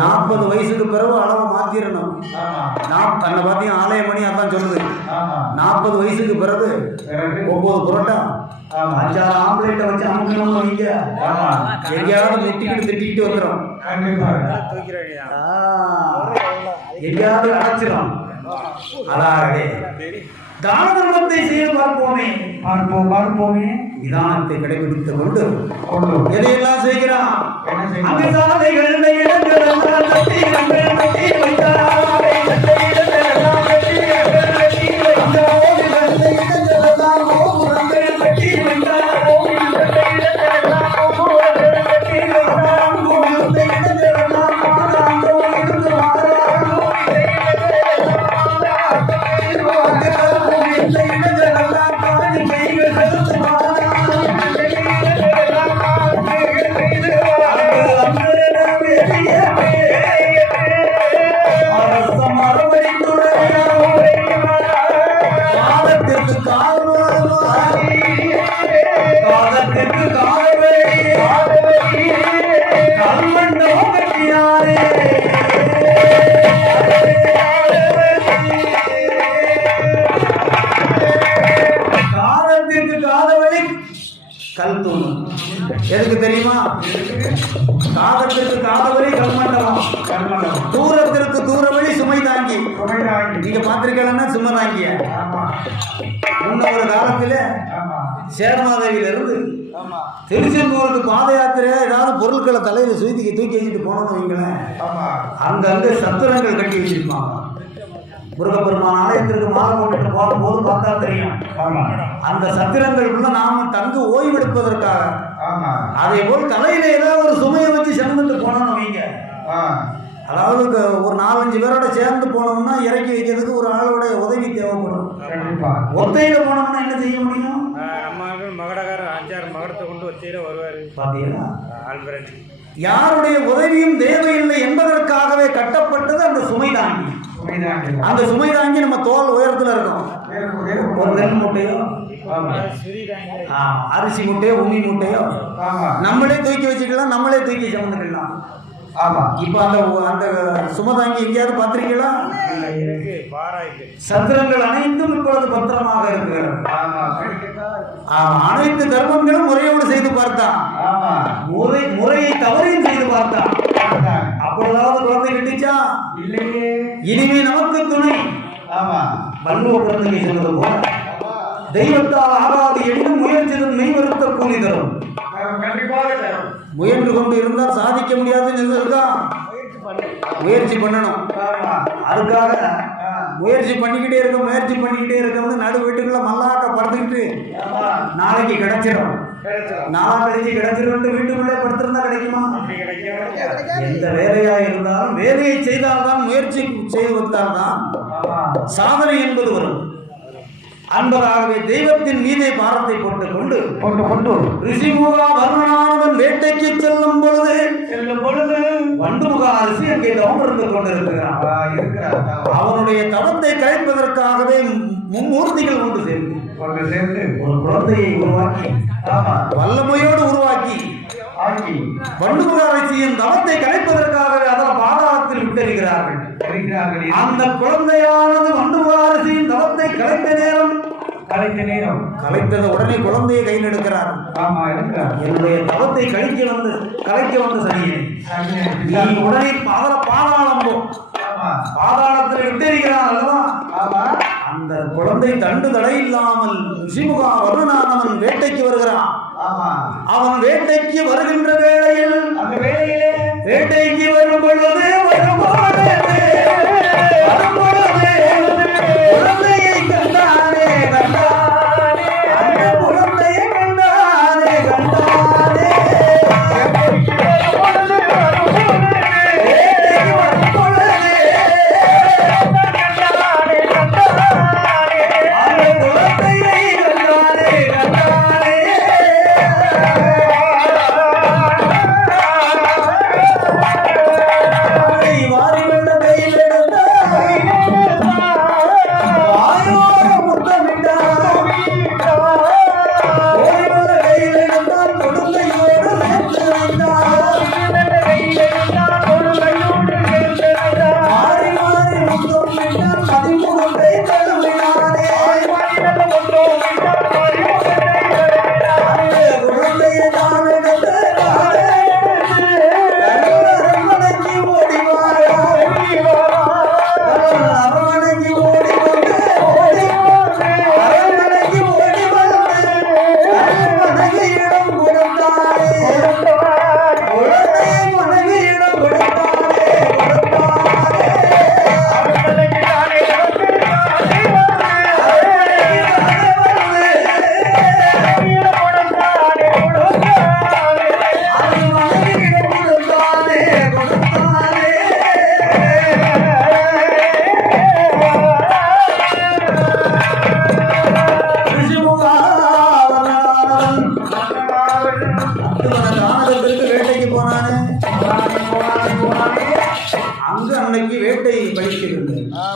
40 வயசுக்கு பிறகு அளவை மாத்திரணும். தன்னை பார்த்தீங்க ஆலய மணி அதான் சொல்லுது. 40 வயசுக்கு பிறகு 9 புரோட்டா 5-6 ஆம்லேட்டை வச்சு அமுக்கணும்னு வைங்க. எங்கேயாவது திட்டிக்கிட்டு வந்துடும். எங்கேயாவது அடைச்சிடும். அதாகவே தான தர்மத்தை செய்து பார்ப்போமே. நிதானத்தை கடைபிடித்துக் கொண்டு எதையெல்லாம் செய்கிறான்? எதுக்கு தெரியுமா? காதத்திற்கு காதவழி கல்மண்டலம், தூரத்திற்கு தூரவழி சுமை தாங்கி. நீங்க பார்த்திருக்கீங்கன்னா சுமை தாங்கிய. முன்ன ஒரு காலத்துல சேரமாதேவியிலிருந்து திருச்செந்தூருக்கு பாத யாத்திரையா ஏதாவது பொருட்களை தலையில தூக்கி வச்சுட்டு போனோம்னு வைங்களேன், அங்கங்க சத்திரங்கள் கட்டி வச்சிருப்பாங்க. முருகப்பெருமான் ஆலயத்திற்கு மாலை போட்டுட்டு போகும்போது பார்த்தா தெரியும். அந்த சத்திரங்களுக்குள்ள நாம தங்கு ஓய்வெடுப்பதற்காக. அதே போல் தலையில ஏதாவது ஒரு சுமையை வச்சு சென்றுட்டு போனோம்னு வைங்க, அதாவது ஒரு 4-5 பேரோட சேர்ந்து போனோம்னா இறக்கி வைக்கிறதுக்கு ஒரு ஆளோட உதவி தேவைப்படும். ஒத்தையில போனோம்னா என்ன செய்ய முடியும்? மகடகாரன் 5-6 மகடத்தை கொண்டு ஒத்தையில வருவாரு. பாத்தீங்களா? யாருடைய உதவியும் தேவையில்லை என்பதற்காகவே கட்டப்பட்டது அந்த சுமை தாங்கி. அந்த சுமை தாங்கி நம்ம தோல் உயரத்துல இருக்கோம். ஒரு நெல் மூட்டையோ, அரிசி மூட்டையோ, உமி மூட்டையோ நம்மளே தூக்கி வச்சுக்கலாம், நம்மளே தூக்கி சுமந்துக்கலாம். இப்ப அந்த சுமதாங்கி எங்கேயாவது பார்த்திருக்கீங்களா? சத்திரங்கள் அனைத்தும் இப்பொழுது பத்திரமாக இருக்கிறது. அனைத்து தர்மங்களும் முறையோடு செய்து பார்த்தான், முறையை தவறையும் செய்து பார்த்தான். அப்பொழுதாவது குழந்தை கிட்டிச்சா? இல்லையே. இனிமே நமக்கு துணை. வள்ளுவ குழந்தையை சொன்னது போல தெய்வத்தால் ஆகாது எனினும் முயற்சியும் மெய்வருத்த கூலி தரும். முயன்று கொண்டு இருந்தால் சாதிக்க முடியாதுன்னு இருக்கா? முயற்சி பண்ணணும். அதுக்காக முயற்சி பண்ணிக்கிட்டே இருக்கோம்னு நடு வீட்டுக்குள்ள மல்லாக்க படுத்துக்கிட்டு நாளைக்கு கிடைச்சிடும், நாளா கழிச்சு கிடைச்சிடும் வீட்டுக்குள்ளே படுத்திருந்தா கிடைக்குமா? எந்த வேலையா இருந்தாலும் வேலையை செய்தால்தான், முயற்சி செய்து வந்தால்தான் சாதனை என்பது வரும். அன்பராகவே தெய்வத்தின் மீதே பாரத்தை போட்டுக்கொண்டு ரிஷிமுகா வர்ணனானவன் வேட்டைக்கு செல்லும் பொழுது வண்டுமுகா ரிஷி அங்கே தவம் இருந்து கொண்டிருக்கிறான். அவனுடைய தவத்தை கலைப்பதற்காகவே மும்மூர்த்திகள் ஒன்று சேர்ந்து ஒரு குழந்தையை உருவாக்கி, வல்லமையோடு உருவாக்கி வண்டுமுகா ரிஷியின் தவத்தை கலைப்பதற்காகவே அதில் பாதாளத்தில் விட்டறிகிறார்கள். அந்த குழந்தையானது வண்டுமுகா ரிஷியின் தவத்தை கலைத்தது உடனே குழந்தையை கையில் எடுக்கிறார். என்னுடைய தவத்தை கலைக்க வந்த சனியே, நீ உடனே பாதாளம் போ. பாதாளத்தில் விட்டறிகிறான் அல்லவா? அந்த குழந்தை தண்டு தடை இல்லாமல் ரிஷிமுகா வருணனானவன் வேட்டைக்கு வருகிறான். அவன் வேட்டைக்கு வருகின்ற வேளையில், அந்த வேளையிலே வேட்டைக்கு வரும் பொழுது குழந்தையை கண்டானே அந்த குழந்தையை கண்டானே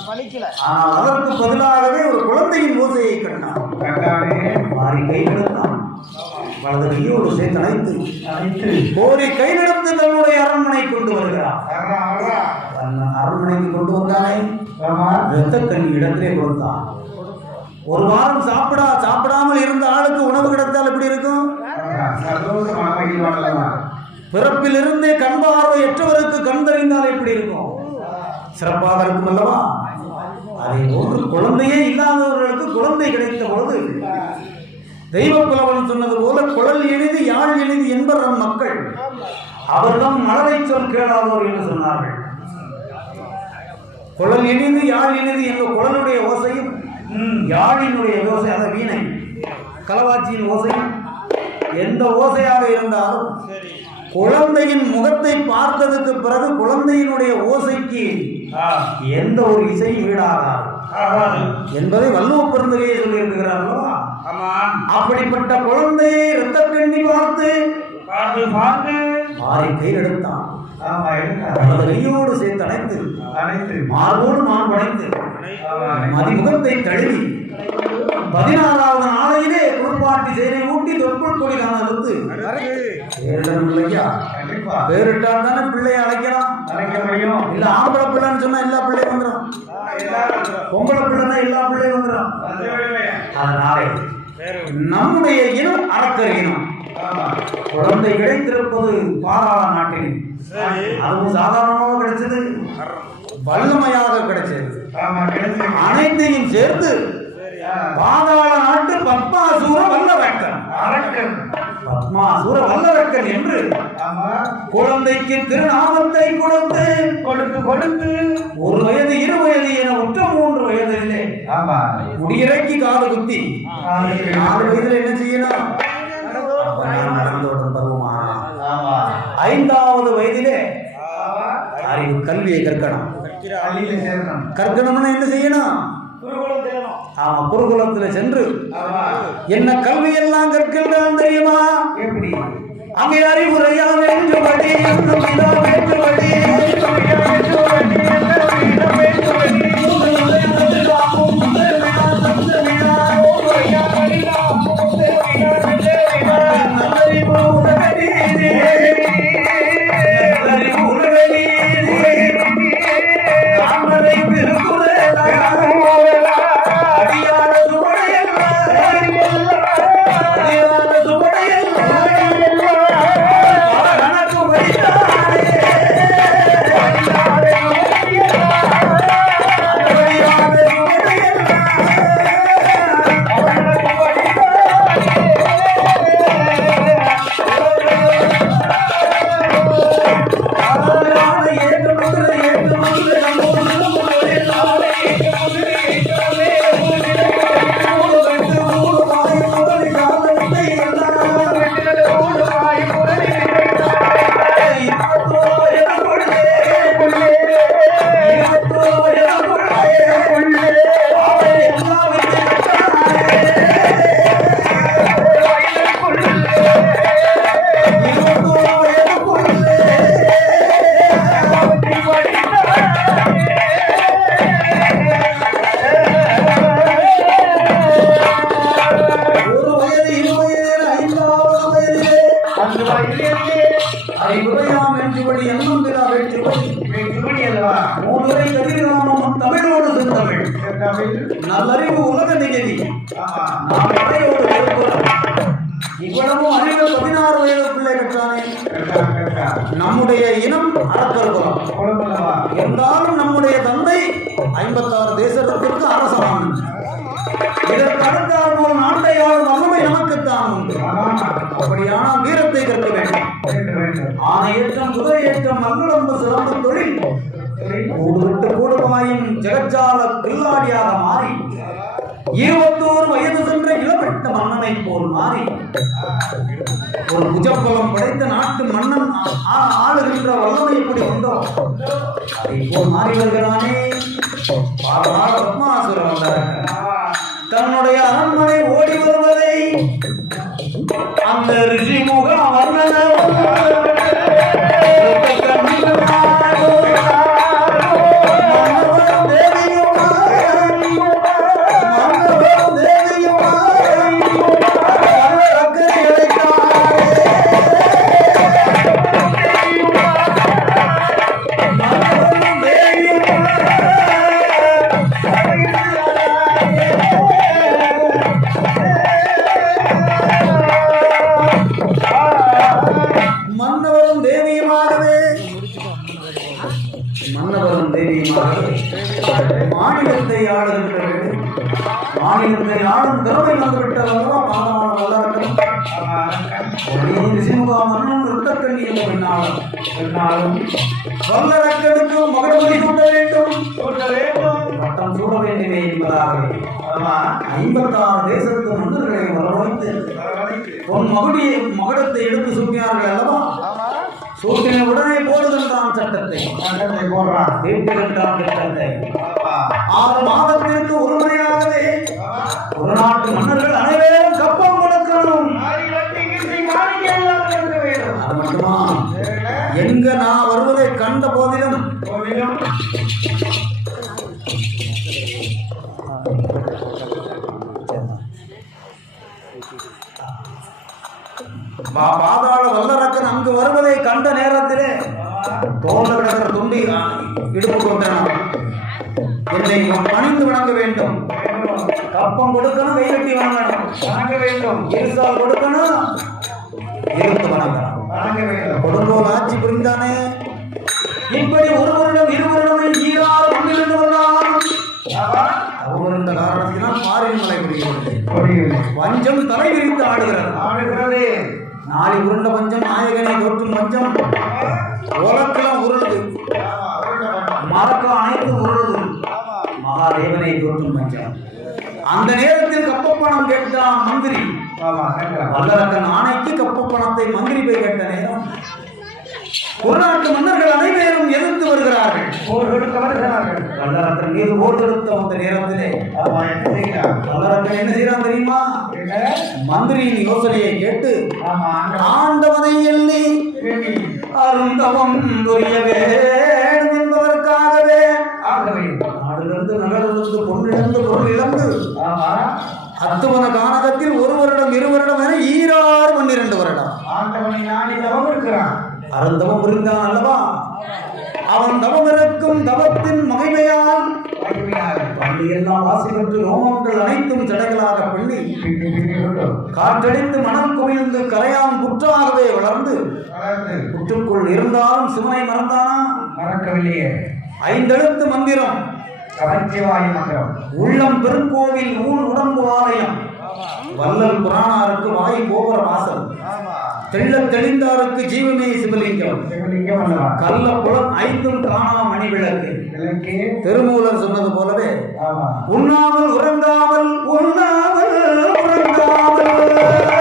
பலிக்கல. அதற்கு பதிலாகவே ஒரு குழந்தையின் பூசையை கண்டான். மாறி கை நடந்தான், வலது கையோடு சேர்த்து அணைத்து கோரி கை நடந்து தன்னுடைய அரண்மனை கொண்டு வருகிறார். அரண்மனைக்கு கொண்டு வந்தானே, ரத்த கண் இடத்திலே கொடுத்தான். ஒரு வாரம் சாப்பிடாமல் இருந்த ஆளுக்கு உணவு கிடைத்தால் எப்படி இருக்கும்? சந்தோஷமா மகிழ்வானல்லவா? பிறப்பிலிருந்தே கண் பார்வையற்றவருக்கு கண் தெரிந்தால் எப்படி இருக்கும்? சிறப்பாக இருக்கும் அல்லவா? அதை போன்று குழந்தையே இல்லாதவர்களுக்கு குழந்தை கிடைத்த பொழுது தெய்வ புலவன் சொன்னது போல குழல் எளிது யாழ் எளிது என்பர் நம் மக்கள், அவர்தான் மலரை சொல் கேளாதோர் என்று சொன்னார்கள். குழல் எளிது யாழ் எளிது என்ற குழலுடைய ஓசையும் யாழினுடைய ஓசை, அத வீணை களவாச்சியின் ஓசையும் எந்த ஓசையாக இருந்தாலும் குழந்தையின் முகத்தை பார்த்ததுக்கு பிறகு குழந்தையினுடைய ஓசைக்கு எந்த ஒரு இசையும் ஈடாகாது என்பதை வள்ளுவ பெருந்தகையை சொல்லி இருக்கிறார்களோ. அப்படிப்பட்ட குழந்தையை இரத்த கண்ணி பார்த்து மாறி கையில் எடுத்தான். கையோடு சேர்த்து அணைத்து மார்போடு மார்படைத்து மதிமுகத்தை தழுவி 16வது நாளையிலே குளிப்பாட்டி சேனை ஊட்டி தொற்குள் கொடி காணது பேரிட்டால் தானே பிள்ளையை அழைக்க முடியும். இல்ல ஆம்பளை பிள்ளைன்னு சொன்னா எல்லா பிள்ளையும் வந்துடும், பொம்பளை பிள்ளைன்னா எல்லா பிள்ளையும் வந்துடும். அதனாலே நம்முடைய இனம் அறக்கர் இனம். குழந்தை கிடைத்திருப்பது பாராள நாட்டில், அதுவும் சாதாரணமாக கிடைச்சது, வல்லமையாக கிடைச்சது. அனைத்தையும் சேர்த்து பாதாள நாட்டு பத்மாசூர வல்லவர்க்கன், பத்மாசூர வல்லவர்க்கன் என்று குழந்தைக்கு திருநாமத்தை கொடுத்து 1 வயது 2 வயது என உற்ற 3 வயதிலே முடியிறக்கி காது குத்தி 4 வயதில் என்ன செய்யணும்? நடந்தோடும் பருவமான 5வது வயதிலே அறிவு கல்வியை கற்கணும். கற்கணும்னா என்ன செய்யணும்? ஆமா, குருகுலத்துல சென்று என்ன கல்வி எல்லாம் கற்கின்றான் தெரியுமா? எப்படி? அங்கே அறிவுரையா வேண்டுபடி வேண்டுபடி நல்லறிவு உலக நிகழ்ச்சி. இவ்வளவும் அறிவு 16 வயது பிள்ளை பெற்றானே. நம்முடைய இனம் அறக்கருக்குலம் என்றாலும் நம்முடைய தந்தை 56 தேசத்திற்கு அரசாங்கம். இதற்கு அடுத்தால் ஒரு நாட்டை ஆளும் வல்லமை நமக்குத்தான் உண்டு. அப்படியான வீரத்தை கற்க வேண்டும். ஆணையேற்றம், குதிரையேற்றம், மல்லுடம்பு சிறந்த தொழில் கூடுவிட்டு கூடுமாயும் ஜெகஜால கில்லாடியாக மாறி 21 வயது சென்ற இளவட்ட மன்னனை போல் மாறி ஒரு புஜப்பலம் படைத்த நாட்டு மன்னன் ஆளுகின்ற வல்லமை எப்படி உண்டோ அதை போல் மாறி வருகிறானே. பத்மாசுரன் வந்தார்கள். தன்னுடைய அரண்மனை ஓடி வருவதை அந்த ரிஷிமுக வர்ணன மாநிலத்தை ஆளுகின்றவர்கள் மாநிலத்தை ஆளும் திறமை வந்துவிட்டதல்லவா பாதமான வல்லரக்கன் சிமுகா மன்னன் ருட்டக்கண்ணி என்ற பெண்ணாலும் வல்லரக்கனுக்கு மகடபதி சூட்ட வேண்டும் பட்டம் சூட வேண்டுமே என்பதாக 56 தேசத்து மன்னர்களை வரவழைத்து பொன் மகுடத்தை எடுத்து சூட்டினார்கள் அல்லவா சூட்டின உடனே போடுகின்றான் சட்டத்தை போடுறான் தீர்ப்புகின்றான் திட்டத்தை 6 மாதத்திற்கு ஒரு முறையாகவே ஒரு நாட்டு மன்னர்கள் அனைவரும் கப்பம் கொடுக்கணும். அது மட்டுமா எங்க நான் வருவதை கண்ட போதிலும் பாதாள வல்லரக்கன் அங்கு வருவதை கண்ட நேரத்திலே தோல்ல கிடக்கிற துண்டி இடுப்பு கொண்டான். என்னை பணிந்து வணங்க வேண்டும், கப்பம் கொடுக்கணும், வெயிலட்டி வணங்க வேண்டும், இருசால் கொடுக்கணும், இருத்து வணங்க வேண்டும். கொடுங்கோல் ஆட்சி புரிந்தானே இப்படி ஒரு வருடம் 2 வருடம் ஈராறு 12 வருடம் அவருந்த காரணத்தினால் மாறின் மலை முடிகிறது. வஞ்சம் தலை விரித்து ஆடுகிறது. நாளை உருண்ட பஞ்சம் நாயகனை தோற்றும் பஞ்சம் உலக்கெல்லாம் உருளுது, மரக்கம் அனைத்து உருளுது, மகாதேவனை தோற்றும் பஞ்சம். அந்த நேரத்தில் கப்பப்பணம் கேட்டான் மந்திரி. வல்லரக்கன் ஆணைக்கு கப்பப்பணத்தை மந்திரி போய் கேட்ட நேரம் ஒரு நாட்டு மன்னர்கள் அனைவரும் எதிர்த்து வருகிறார்கள். வல்லரக்கன் மீது போர் தொடுத்த அந்த நேரத்திலே வல்லரக்கன் என்ன செய்யறான் தெரியுமா? மந்திரியின் யோசனையை கேட்டு ஆண்டவனை எண்ணி அருந்தவம் புரிய வேண்டும் என்பதற்காகவே நாடிலிருந்து நகரிலிருந்து பொன்னிழந்து பொருள் இழந்து அத்துவன கானகத்தில் 1 வருடம் 2 வருடம் என ஈராறு 12 வருடம் ஆண்டவனை நாடி தவம் இருக்கிறான். அருந்தவம் இருந்தான் அல்லவா? அவன் தவம் இருக்கும் தவத்தின் மகிமையால் பள்ளி எல்லாம் வாசி பெற்று ரோமங்கள் அனைத்தும் சடைகளாக பண்ணி காற்றடித்து மனம் குவிந்து கரையான் புற்றாகவே வளர்ந்து புற்றுக்குள் இருந்தாலும் சிவனை மறந்தானா? மறக்கவில்லையே. 5 எழுத்து மந்திரம் உள்ளம் பெருங்கோவில் ஊன் உடம்பு ஆலயம் வல்லல் புராணாருக்கு வாய் கோபுர வாசல் தெள்ள தெளிந்தாருக்கு ஜீவமே சிவலிங்கம் கள்ள புலம் 5 காணா மணி விளக்கு. திருமூலர் சொன்னது போலவே உண்ணாமல் உறங்காமல் உண்ணாமல் உறங்காமல் உறங்காமல்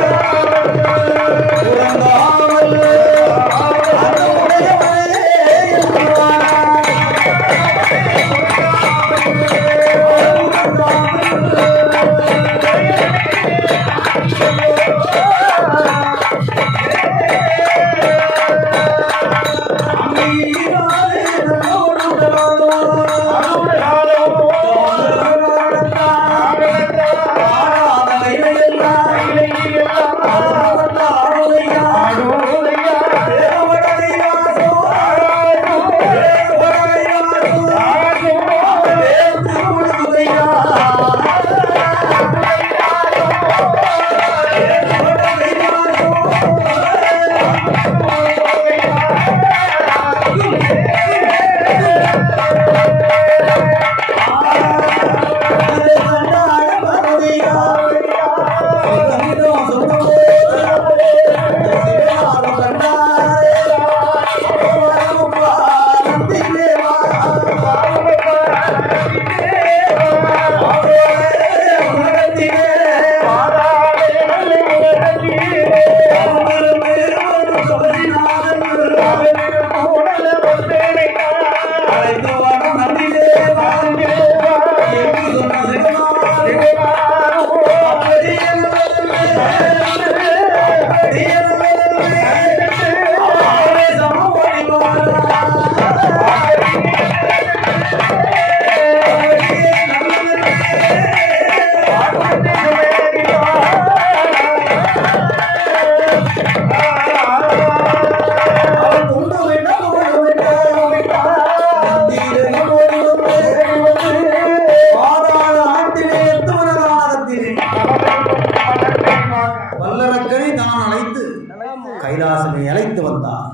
கைலாசனை அழைத்து வந்தான்.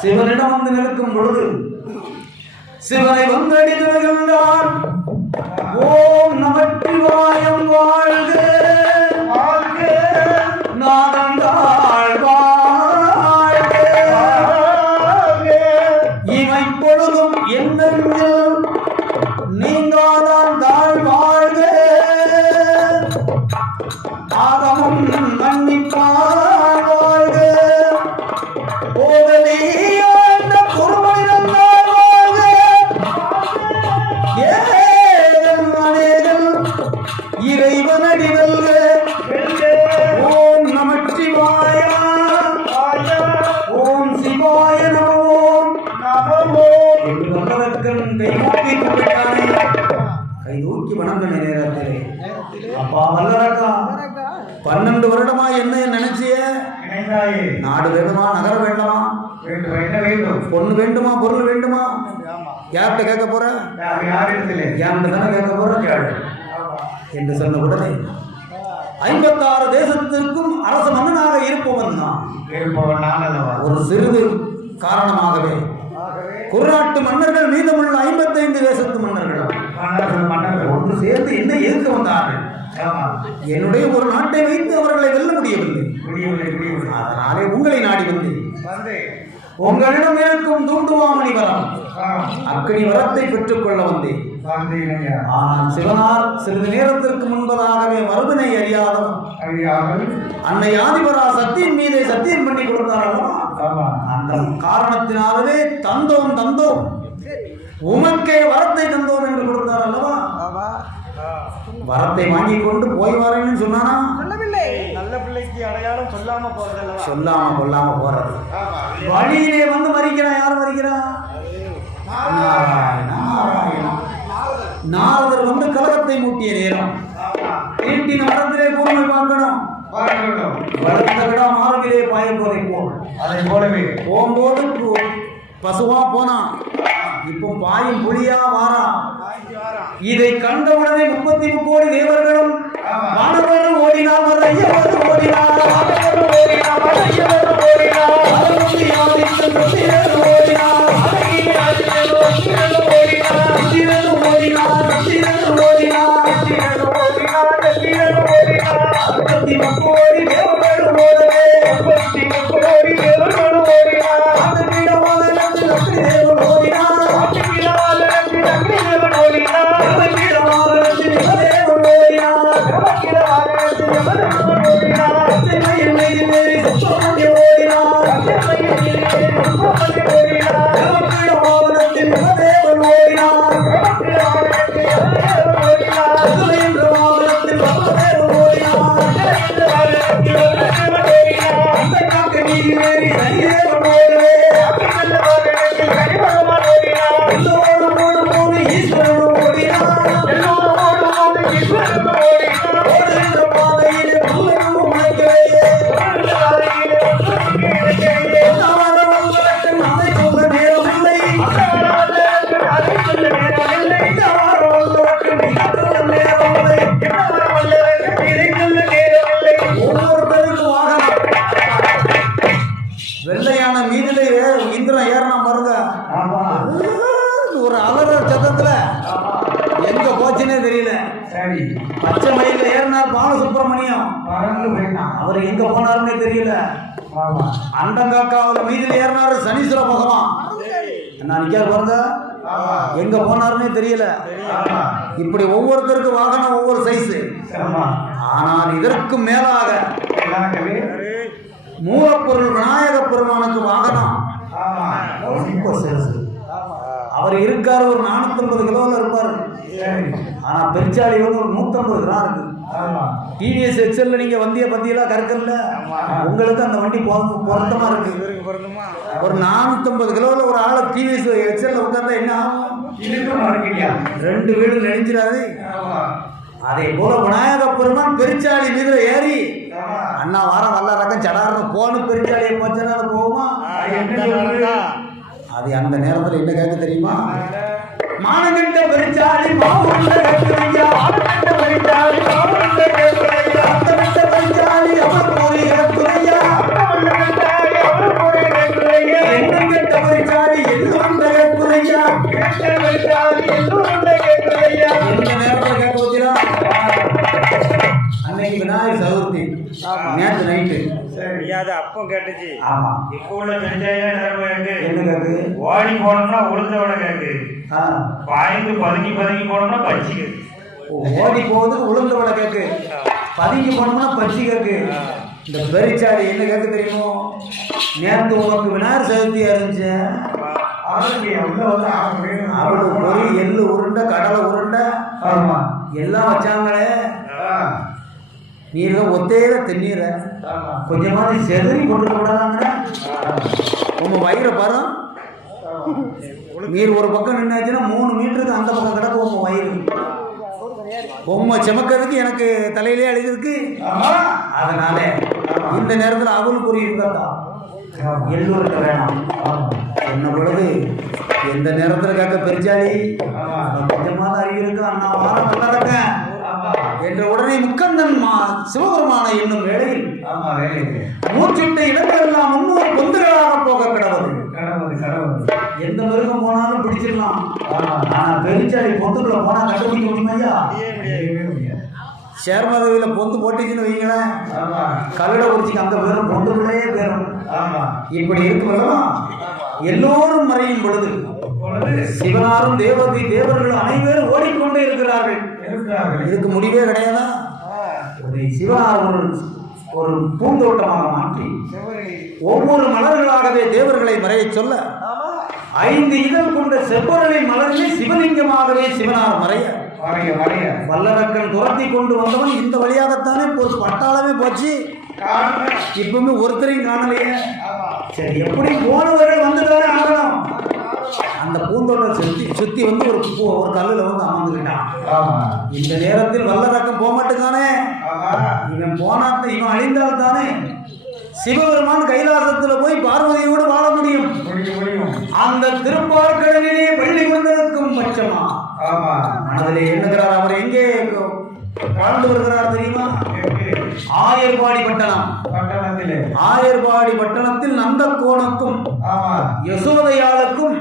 சிவனிடம் வந்து நிற்கும் பொழுது சிவனை வந்தடித்தான். ஓம் நமச்சிவாயம் வாழ்க வாழ்க, நாதந்தாள் வாழ்க, இவை பொழுதும் என்னென்னில் நீங்காதான் தாழ் வாழ்க, ஆகமும் மன்னிப்பான் வாழ்க, போகலியாண்ட பொறுமையினால் வாழ்க, ஏகன் அநேகன் இறைவனடி வெல்க. ஓம் நமச்சிவாய, ஓம் சிவாய நமோம் என்று வல்லவர்க்கன் கைகூப்பி கும்பிட்டானே. கைதூக்கி வணங்கின நேரத்திலே, அப்பா வல்லரக்கா, 12 வருடமா என்ன நினைச்சிய? நாடு வேண்டுமா, நகரம் வேண்டுமா, பொண்ணு வேண்டுமா, பொருள் வேண்டுமா? யார்கிட்ட கேட்க போற? யார்கிட்ட தானே கேட்க போற? என்று சொன்ன உடனே 56 தேசத்திற்கும் அரச மன்னனாக இருப்பவன் தான். ஒரு சிறிது காரணமாகவே குர்நாட்டு மன்னர்கள் மீதமுள்ள 55 தேசத்து மன்னர்கள் ஒன்று சேர்ந்து என்ன எதிர்க்க வந்தார்கள். என்னுடைய ஒரு நாட்டை வைத்து அவர்களை வெல்ல முடியவில்லை. அதனாலே உங்களை நாடி வந்து உங்களிடம் இருக்கும் தூண்டுவாமணி வரம், அக்கடி வரத்தை பெற்றுக் கொள்ள வந்தேன். ஆனால் சிவனார் சிறிது நேரத்திற்கு முன்பதாகவே மறுவினை அறியாதவன் அன்னை ஆதிபரா சத்தியின் மீதே சத்தியம் பண்ணி கொடுத்தாரோ, அந்த காரணத்தினாலே தந்தோம் தந்தோம் உமக்கே வரத்தை தந்தோம் என்று கொடுத்தார் அல்லவா? வரத்தை வாங்கி கொண்டு போய் வரேன்னு சொன்னானா? நல்ல பிள்ளைக்கு அடையாளம் சொல்லாம போறது, சொல்லாம கொல்லாம போறது. வழியிலே வந்து மறிக்கிறான். யார் மறிக்கிறான்? நாரதர் வந்து கலகத்தை மூட்டிய நேரம். வீட்டின் மரத்திலே கூர்மை பார்க்கணும். வளர்த்த விட மார்பிலே பாயப்போதை போல். அதை போலவே போகும்போது பசுவா போனா, இப்போ பாயும் புலியா வாரா. இதை கண்டவுடனே 33 கோடி தேவர்களும் வானவரும் ஓடினார், ஐயவரும் ஓடினார், வெள்ளையான மீதிலே இந்திரன் ஏறினா பாருங்க. ஒரு அலறல் சத்தத்துல எங்க போச்சுன்னே தெரியல. பச்சை மயில ஏறினார் பாலசுப்ரமணியம். அவர் எங்க போனாருன்னே தெரியல. அண்டங்காக்காவில் மீதில் ஏறினாரு சனீஸ்வர பகவான். நான் நிக்க பாருங்க, எங்க போனாருன்னே தெரியல. இப்படி ஒவ்வொருத்தருக்கு வாகனம் ஒவ்வொரு சைஸ். ஆனால் இதற்கு மேலாக மூலப்பொருள் விநாயக பெருமானுக்கு வாகனம் ரொம்ப சிறுசு. அவர் இருக்காரு, ஒரு 450 கிலோவில் இருப்பாரு. ஆனா பெருச்சாளி ஒரு 150 கிராம் இருக்கு. டிவிஎஸ் எக்ஸல்ல நீங்க வண்டிய பத்தியெல்லாம் கற்கல, உங்களுக்கு அந்த வண்டி பொருத்தமா இருக்கு. ஒரு 450 கிலோவில் ஒரு ஆளை டிவிஎஸ் எக்ஸல்ல உட்கார்ந்தா என்ன ஆகும்? 2 வீடு நெளிஞ்சிடாது. அதே போல விநாயக பெருமான் பெருச்சாளி மீதுல ஏறி அண்ணா வாரம் வல்ல ரகம் சடார்னு போன பெருச்சாலியை போச்சுன்னா போகுமா? அது அந்த நேரத்தில் என்ன கேட்க தெரியுமா? மானகண்ட பெருச்சாளி மாவுண்ட கட்டுரையா, மானகண்ட பெருச்சாளி மாவுண்ட கட்டுரையா, அத்தமிட்ட பெருச்சாளி அவர் போரி கட்டுரையா, அவர் போரி கட்டுரையா, என்ன கெட்ட பெருச்சாளி எல்லோருண்ட கட்டுரையா, அப்பம் கேட்டுச்சு. ஆமா. இப்போ உள்ள பெருஞ்சாயம் நிலைமை கேக்கு. என்ன கேக்கு? ஓடி போனோம்னா உளுந்த வடை கேக்கு. பாய்ந்து பதுங்கி போனோம்னா பச்சி கேக்கு. ஓடி போகுதுக்கு உளுந்த வடை கேக்கு, பதுங்கி போனோம்னா பச்சி கேக்கு. இந்த பெருச்சாடி என்ன கேட்க தெரியுமோ? நேற்று உனக்கு விநாயகர் சதுர்த்தியா இருந்துச்சு, அவளுக்கு பொறி எள்ளு உருண்டை கடலை உருண்டை எல்லாம் வச்சாங்களே, நீங்க ஒத்தையில தென்னீர கொஞ்சமாதிரி செதறி கொண்டு கூடாதாங்க. உங்க வயிறை பாரு, நீர் ஒரு பக்கம் நின்னாச்சுன்னா 3 மீட்டருக்கு அந்த பக்கம் கிடக்கு உங்க வயிறு. பொம்மை செமக்கிறதுக்கு எனக்கு தலையிலே அழுகிருக்கு. அதனால இந்த நேரத்தில் அவள் குறி இருக்கா, எல்லோருக்க வேணாம் என்ன பொழுது எந்த நேரத்தில் கேட்க பெருச்சாளி கொஞ்சமாக அறிவு இருக்கு, அண்ணா வாரம் நல்லா இருக்கேன் என்ற உடனே முக்கந்தன் சிவபெருமான என்னும் வேளையில் மூச்சுட்ட இடங்கள் எல்லாம் முன்னூறு பொந்துகளாக போக கிடவது. எந்த மிருகம் போனாலும் பிடிச்சிடலாம், ஆனா பெருச்சாளி பொந்துக்குள்ள போனா கண்டுபிடிக்க முடியுமையா? சேர்மதவியில் பொந்து போட்டுச்சுன்னு வைங்களேன், கல்லடை குறிச்சிக்கு அங்கே பேரும் பொந்துக்குள்ளேயே பேரும். இப்படி இருக்கும்போது எல்லோரும் மறையும் பொழுது சிவனாரும் தேவர்கள் அனைவரும் ஓடிக்கொண்டே இருக்கிறார்கள். இதுக்கு முடிவே கிடையாதா? சிவனார் ஒரு பூந்தோட்டமாக மாற்றி ஒவ்வொரு மலர்களாகவே தேவர்களை மறைய சொல்ல 5 இதழ் கொண்ட செவ்வரளை மலர்களே சிவலிங்கமாகவே சிவனார் மறைய வல்லரக்கன் துரத்தி கொண்டு வந்தவன் இந்த வழியாகத்தானே பட்டாளமே போச்சு. இப்பவுமே ஒருத்தரையும் காணலையே. சரி, எப்படி போனவர்கள் வந்துதானே ஆகணும். அந்த பூந்தோட்டம் சுத்தி வந்து ஒரு கல்லுல வந்து அமர்ந்துக்கிட்டான். இந்த நேரத்தில் வல்லரக்கம் போக மாட்டேங்கானே, இவன் போனாத்த இவன் அழிந்தால் தானே சிவபெருமான் கைலாசத்துல போய் பார்வதியோடு வாழ முடியும். அந்த திருப்பார்கடலிலே பள்ளி கொண்டிருக்கும் பட்சமா மனதிலே எண்ணுகிறார். அவர் எங்கே வாழ்ந்து வருகிறார் தெரியுமா? ஆயர்பாடி பட்டணம். ஆயர்பாடி பட்டணத்தில் நந்தகோனுக்கும் யசோதையாளுக்கும்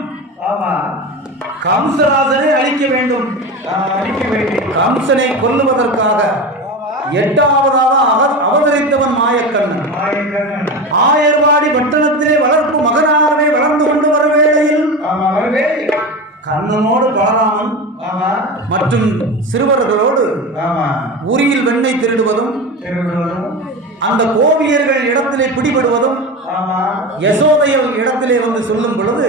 கம்சராசனை அழிக்க வேண்டும். கம்சனை கொல்லுவதற்காக 8ஆவதாக அவதரித்தவன் மாயக்கண்ணன். ஆயர்வாடி பட்டணத்திலே வளர்ப்பு மகனாகவே வளர்ந்து கொண்டு வர வேளையில் கண்ணனோடு பலராமன் மற்றும் சிறுவர்களோடு உரியில் வெண்ணெய் திருடுவதும் அந்த கோபியர்கள் இடத்திலே பிடிபடுவதும் யசோதையல் இடத்திலே வந்து சொல்லும் பொழுது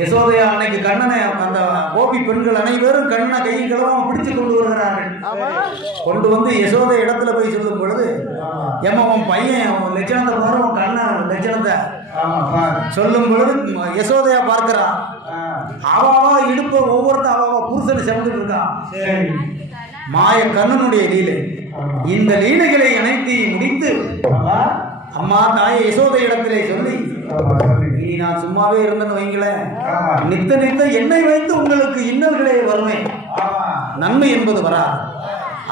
யசோதையா அன்னைக்கு கண்ணனை அந்த கோபி பெண்கள் அனைவரும் கண்ணனை கைகளவும் பிடிச்சு கொண்டு வருகிறார்கள். கொண்டு வந்து யசோதை இடத்துல போய் சொல்லும் பொழுது எம்மன் பையன் லட்சணத்தை பாரு, கண்ணன் லட்சணத்தை சொல்லும் பொழுது யசோதையா பார்க்கிறா. அவாவா இடுப்ப ஒவ்வொருத்த அவாவா புருஷனை செவந்துட்டு இருக்கான். மாய கண்ணனுடைய லீலை. இந்த லீலைகளை அனைத்து முடித்து அம்மா தாயை யசோதை இடத்திலே சொல்லி, இனி நான் சும்மாவே இருந்தேன்னு வைங்களேன், நித்த எண்ணெய் வைத்து உங்களுக்கு இன்னல்களே வருமே, நன்மை என்பது வராது.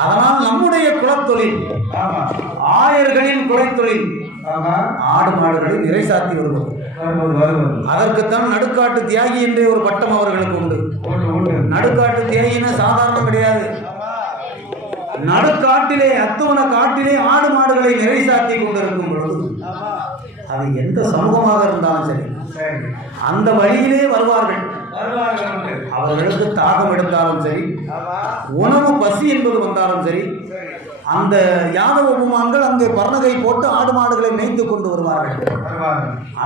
அதனால் நம்முடைய குலத்தொழில் ஆயர்களின் குலத்தொழில் ஆடு மாடுகளை நிறை சாத்தி வருவது. அதற்குத்தான் நடுக்காட்டு தியாகி என்றே ஒரு பட்டம் அவர்களுக்கு உண்டு. நடுக்காட்டு தியாகினா சாதாரணம் கிடையாது. நடுக்காட்டிலே அத்துவன காட்டிலே ஆடு மாடுகளை நிறை சாத்தி கொண்டிருக்கும் பொழுது அது எந்த சமூகமாக இருந்தாலும் சரி அந்த வழியிலே வருவார்கள். அவர்களுக்கு தாகம் எடுத்தாலும் சரி, உணவு பசி என்பது வந்தாலும் சரி, அந்த யாதவ உபமான்கள் அங்கே பர்ணகை போட்டு ஆடு மாடுகளை மேய்த்து கொண்டு வருவார்கள்.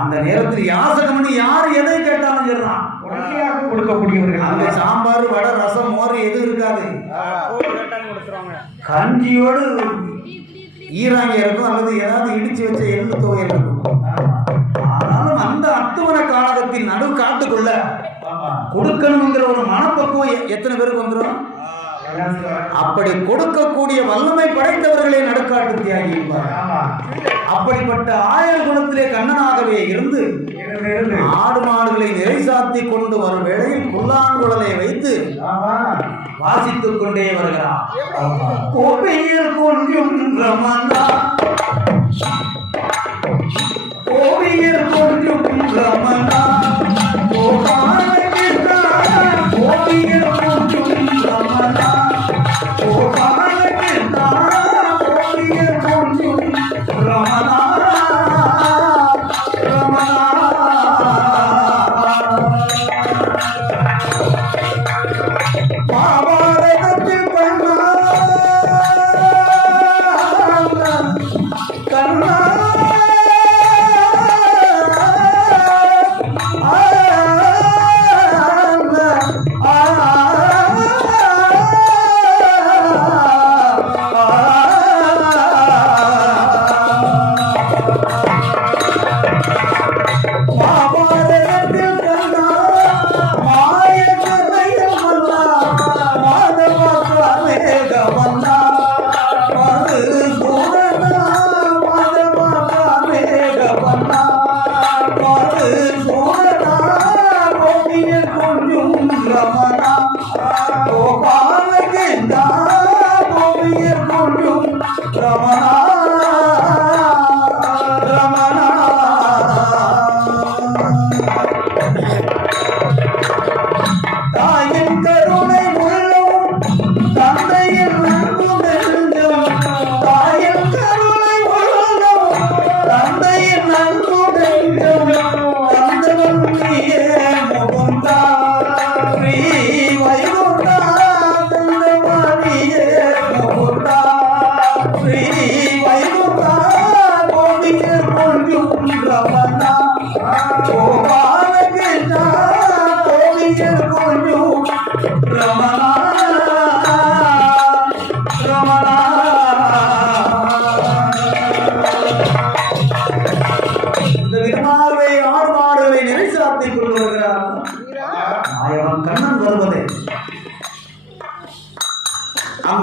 அந்த நேரத்தில் யாசகமணி யார் எதை கேட்டாலும் சரிதான் கொடுக்கக்கூடியவர்கள். அங்கே சாம்பார் வடை ரசம் மோர் எது இருக்காது, கஞ்சியோடு ஈராங்க இருக்கும் அல்லது ஏதாவது இடிச்சு வச்ச எள்ளு துவையல் இருக்கும். ஆனாலும் அந்த அத்துவன காலகத்தின் நடு காட்டுக்குள்ள கொடுக்கணுங்கிற ஒரு மனப்பக்குவம் எத்தனை பேருக்கு வந்துடும்? அப்படி கொடுக்கக்கூடிய வல்லமை படைத்தவர்களே நடுக்காட்டு தியாகி என்பார். அப்படிப்பட்ட ஆயர் குலத்திலே கண்ணனாகவே இருந்து ஆடு மாடுகளை நிறை சாத்தி கொண்டு வரும் வேளையில் புல்லாங்குழலை வைத்து வாசித்துக் கொண்டே வருகிறார். கோவையில் கொஞ்சம் ரமணா, கோவையில் கொஞ்சம் ரமணா, கோவையில் கொஞ்சம் ரமணா, கோவையில் கொஞ்சம் ரமணா.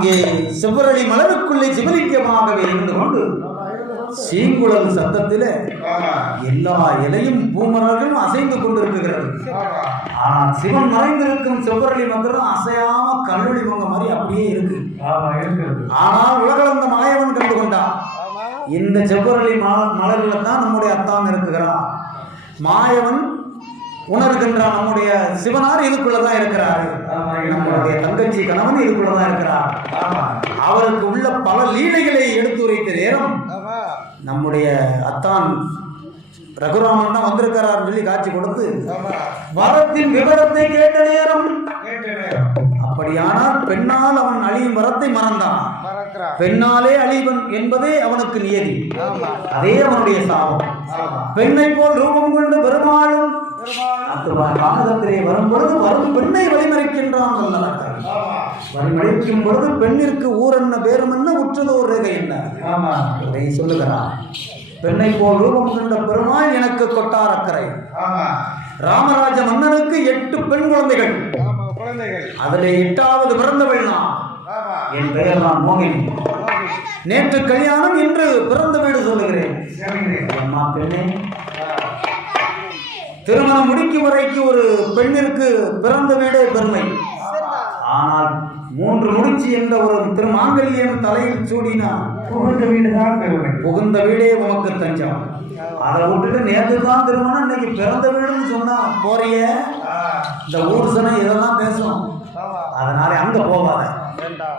அங்கே செவ்வரளி மலருக்குள்ளே சிவலிங்கமாகவே இருந்து கொண்டு சீங்குழல் சத்தத்திலே எல்லா இலையும் பூமலர்களும் அசைந்து கொண்டிருக்கிறது. ஆனால் சிவன் மறைந்திருக்கும் செவ்வரளி மந்திரம் அசையாம கல்லூரி மங்க மாதிரி அப்படியே இருக்கு. ஆனால் உலகளந்த மாயவன் கண்டு கொண்டான். இந்த செவ்வரளி மலர்ல தான் நம்முடைய அத்தான் இருக்குகிறான். மாயவன் உணர்கின்றான் நம்முடைய சிவனார் இதுக்குள்ளதான் இருக்கிறார். நம்மளுடைய தங்கச்சி கணவன் இதுக்குள்ளதான் இருக்கிறார். அவருக்கு உள்ள பல லீலைகளை எடுத்துரைத்த நேரம் நம்முடைய அத்தான் ரகுராமன் தான் வந்திருக்கிறார் சொல்லி காட்சி கொடுத்து வரத்தின் விவரத்தை கேட்ட நேரம் அப்படியானால் பெண்ணால் அவன் அழியும் வரத்தை மறந்தான். பெண்ணாலே அழிவன் என்பதே அவனுக்கு நியதி. அதே அவனுடைய சாபம். பெண்ணை போல் ரூபம் கொண்டு பெருமாளும் காலத்திலே வரும் பொழுது வரும் பெண்ணை வழிமறைக்கின்றான். வழிமறைக்கும் பொழுது பெண்ணிற்கு ஊரென்ன பேரும் என்ன உற்றது ஒரு ரேகை என்ன சொல்லுகிறான். பெண்ணை போல் ரூபம் கொண்ட பெருமாள் எனக்கு கொட்டார் அக்கறை. ராமராஜ மன்னனுக்கு 8 பெண் குழந்தைகள். அதிலே 8வது பிறந்தவள் நான். என் பெயர் நான் மோகினி. நேற்று கல்யாணம், இன்று பிறந்த வீடு சொல்லுகிறேன். அம்மா பெண்ணே, திருமணம் முடிக்கும் வரைக்கும் ஒரு பெண்ணிற்கு பிறந்த வீடே பெருமை. ஆனால் 3 முடிச்சு என்ற ஒரு திருமாங்கல்யம் தலையில் சூடினா புகுந்த வீடு தான் பெருமை. புகுந்த வீடே உமக்கு தஞ்சம். அதை விட்டுட்டு நேற்று தான் திருமணம், இன்னைக்கு பிறந்த வீடுன்னு சொன்னா போறிய இந்த ஊர் சனை இதெல்லாம் பேசும். அதனால அங்க போகாத.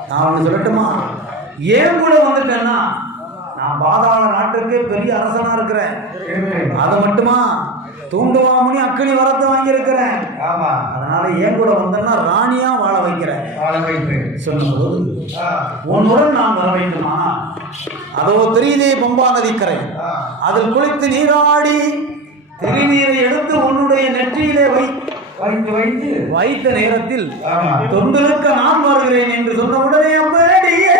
நான் ஒண்ணு சொல்லட்டுமா, ஏன் கூட வந்துட்டேன்னா நான் பாதாள நாட்டுக்கு பெரிய அரசனா இருக்கிறேன். அதை மட்டுமா தூண்டுவாமணி அக்கினி வரத்தை வாங்கியிருக்கிறேன். அதனால ஏன் கூட வந்தேன்னா ராணியா வாழ வைக்கிறேன் சொல்லும்போது உன்னுடன் நான் வர வைக்குமா? அதோ தெரியுதே பம்பா நதிக்கரை, அதில் குளித்து நீராடி திருநீரை எடுத்து உன்னுடைய நெற்றியிலே வைத்த நேரத்தில் தொண்டலுக்கு நான் வருகிறேன் என்று சொன்னவுடனே அப்படியே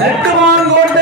நெட்டுமான் கோட்டை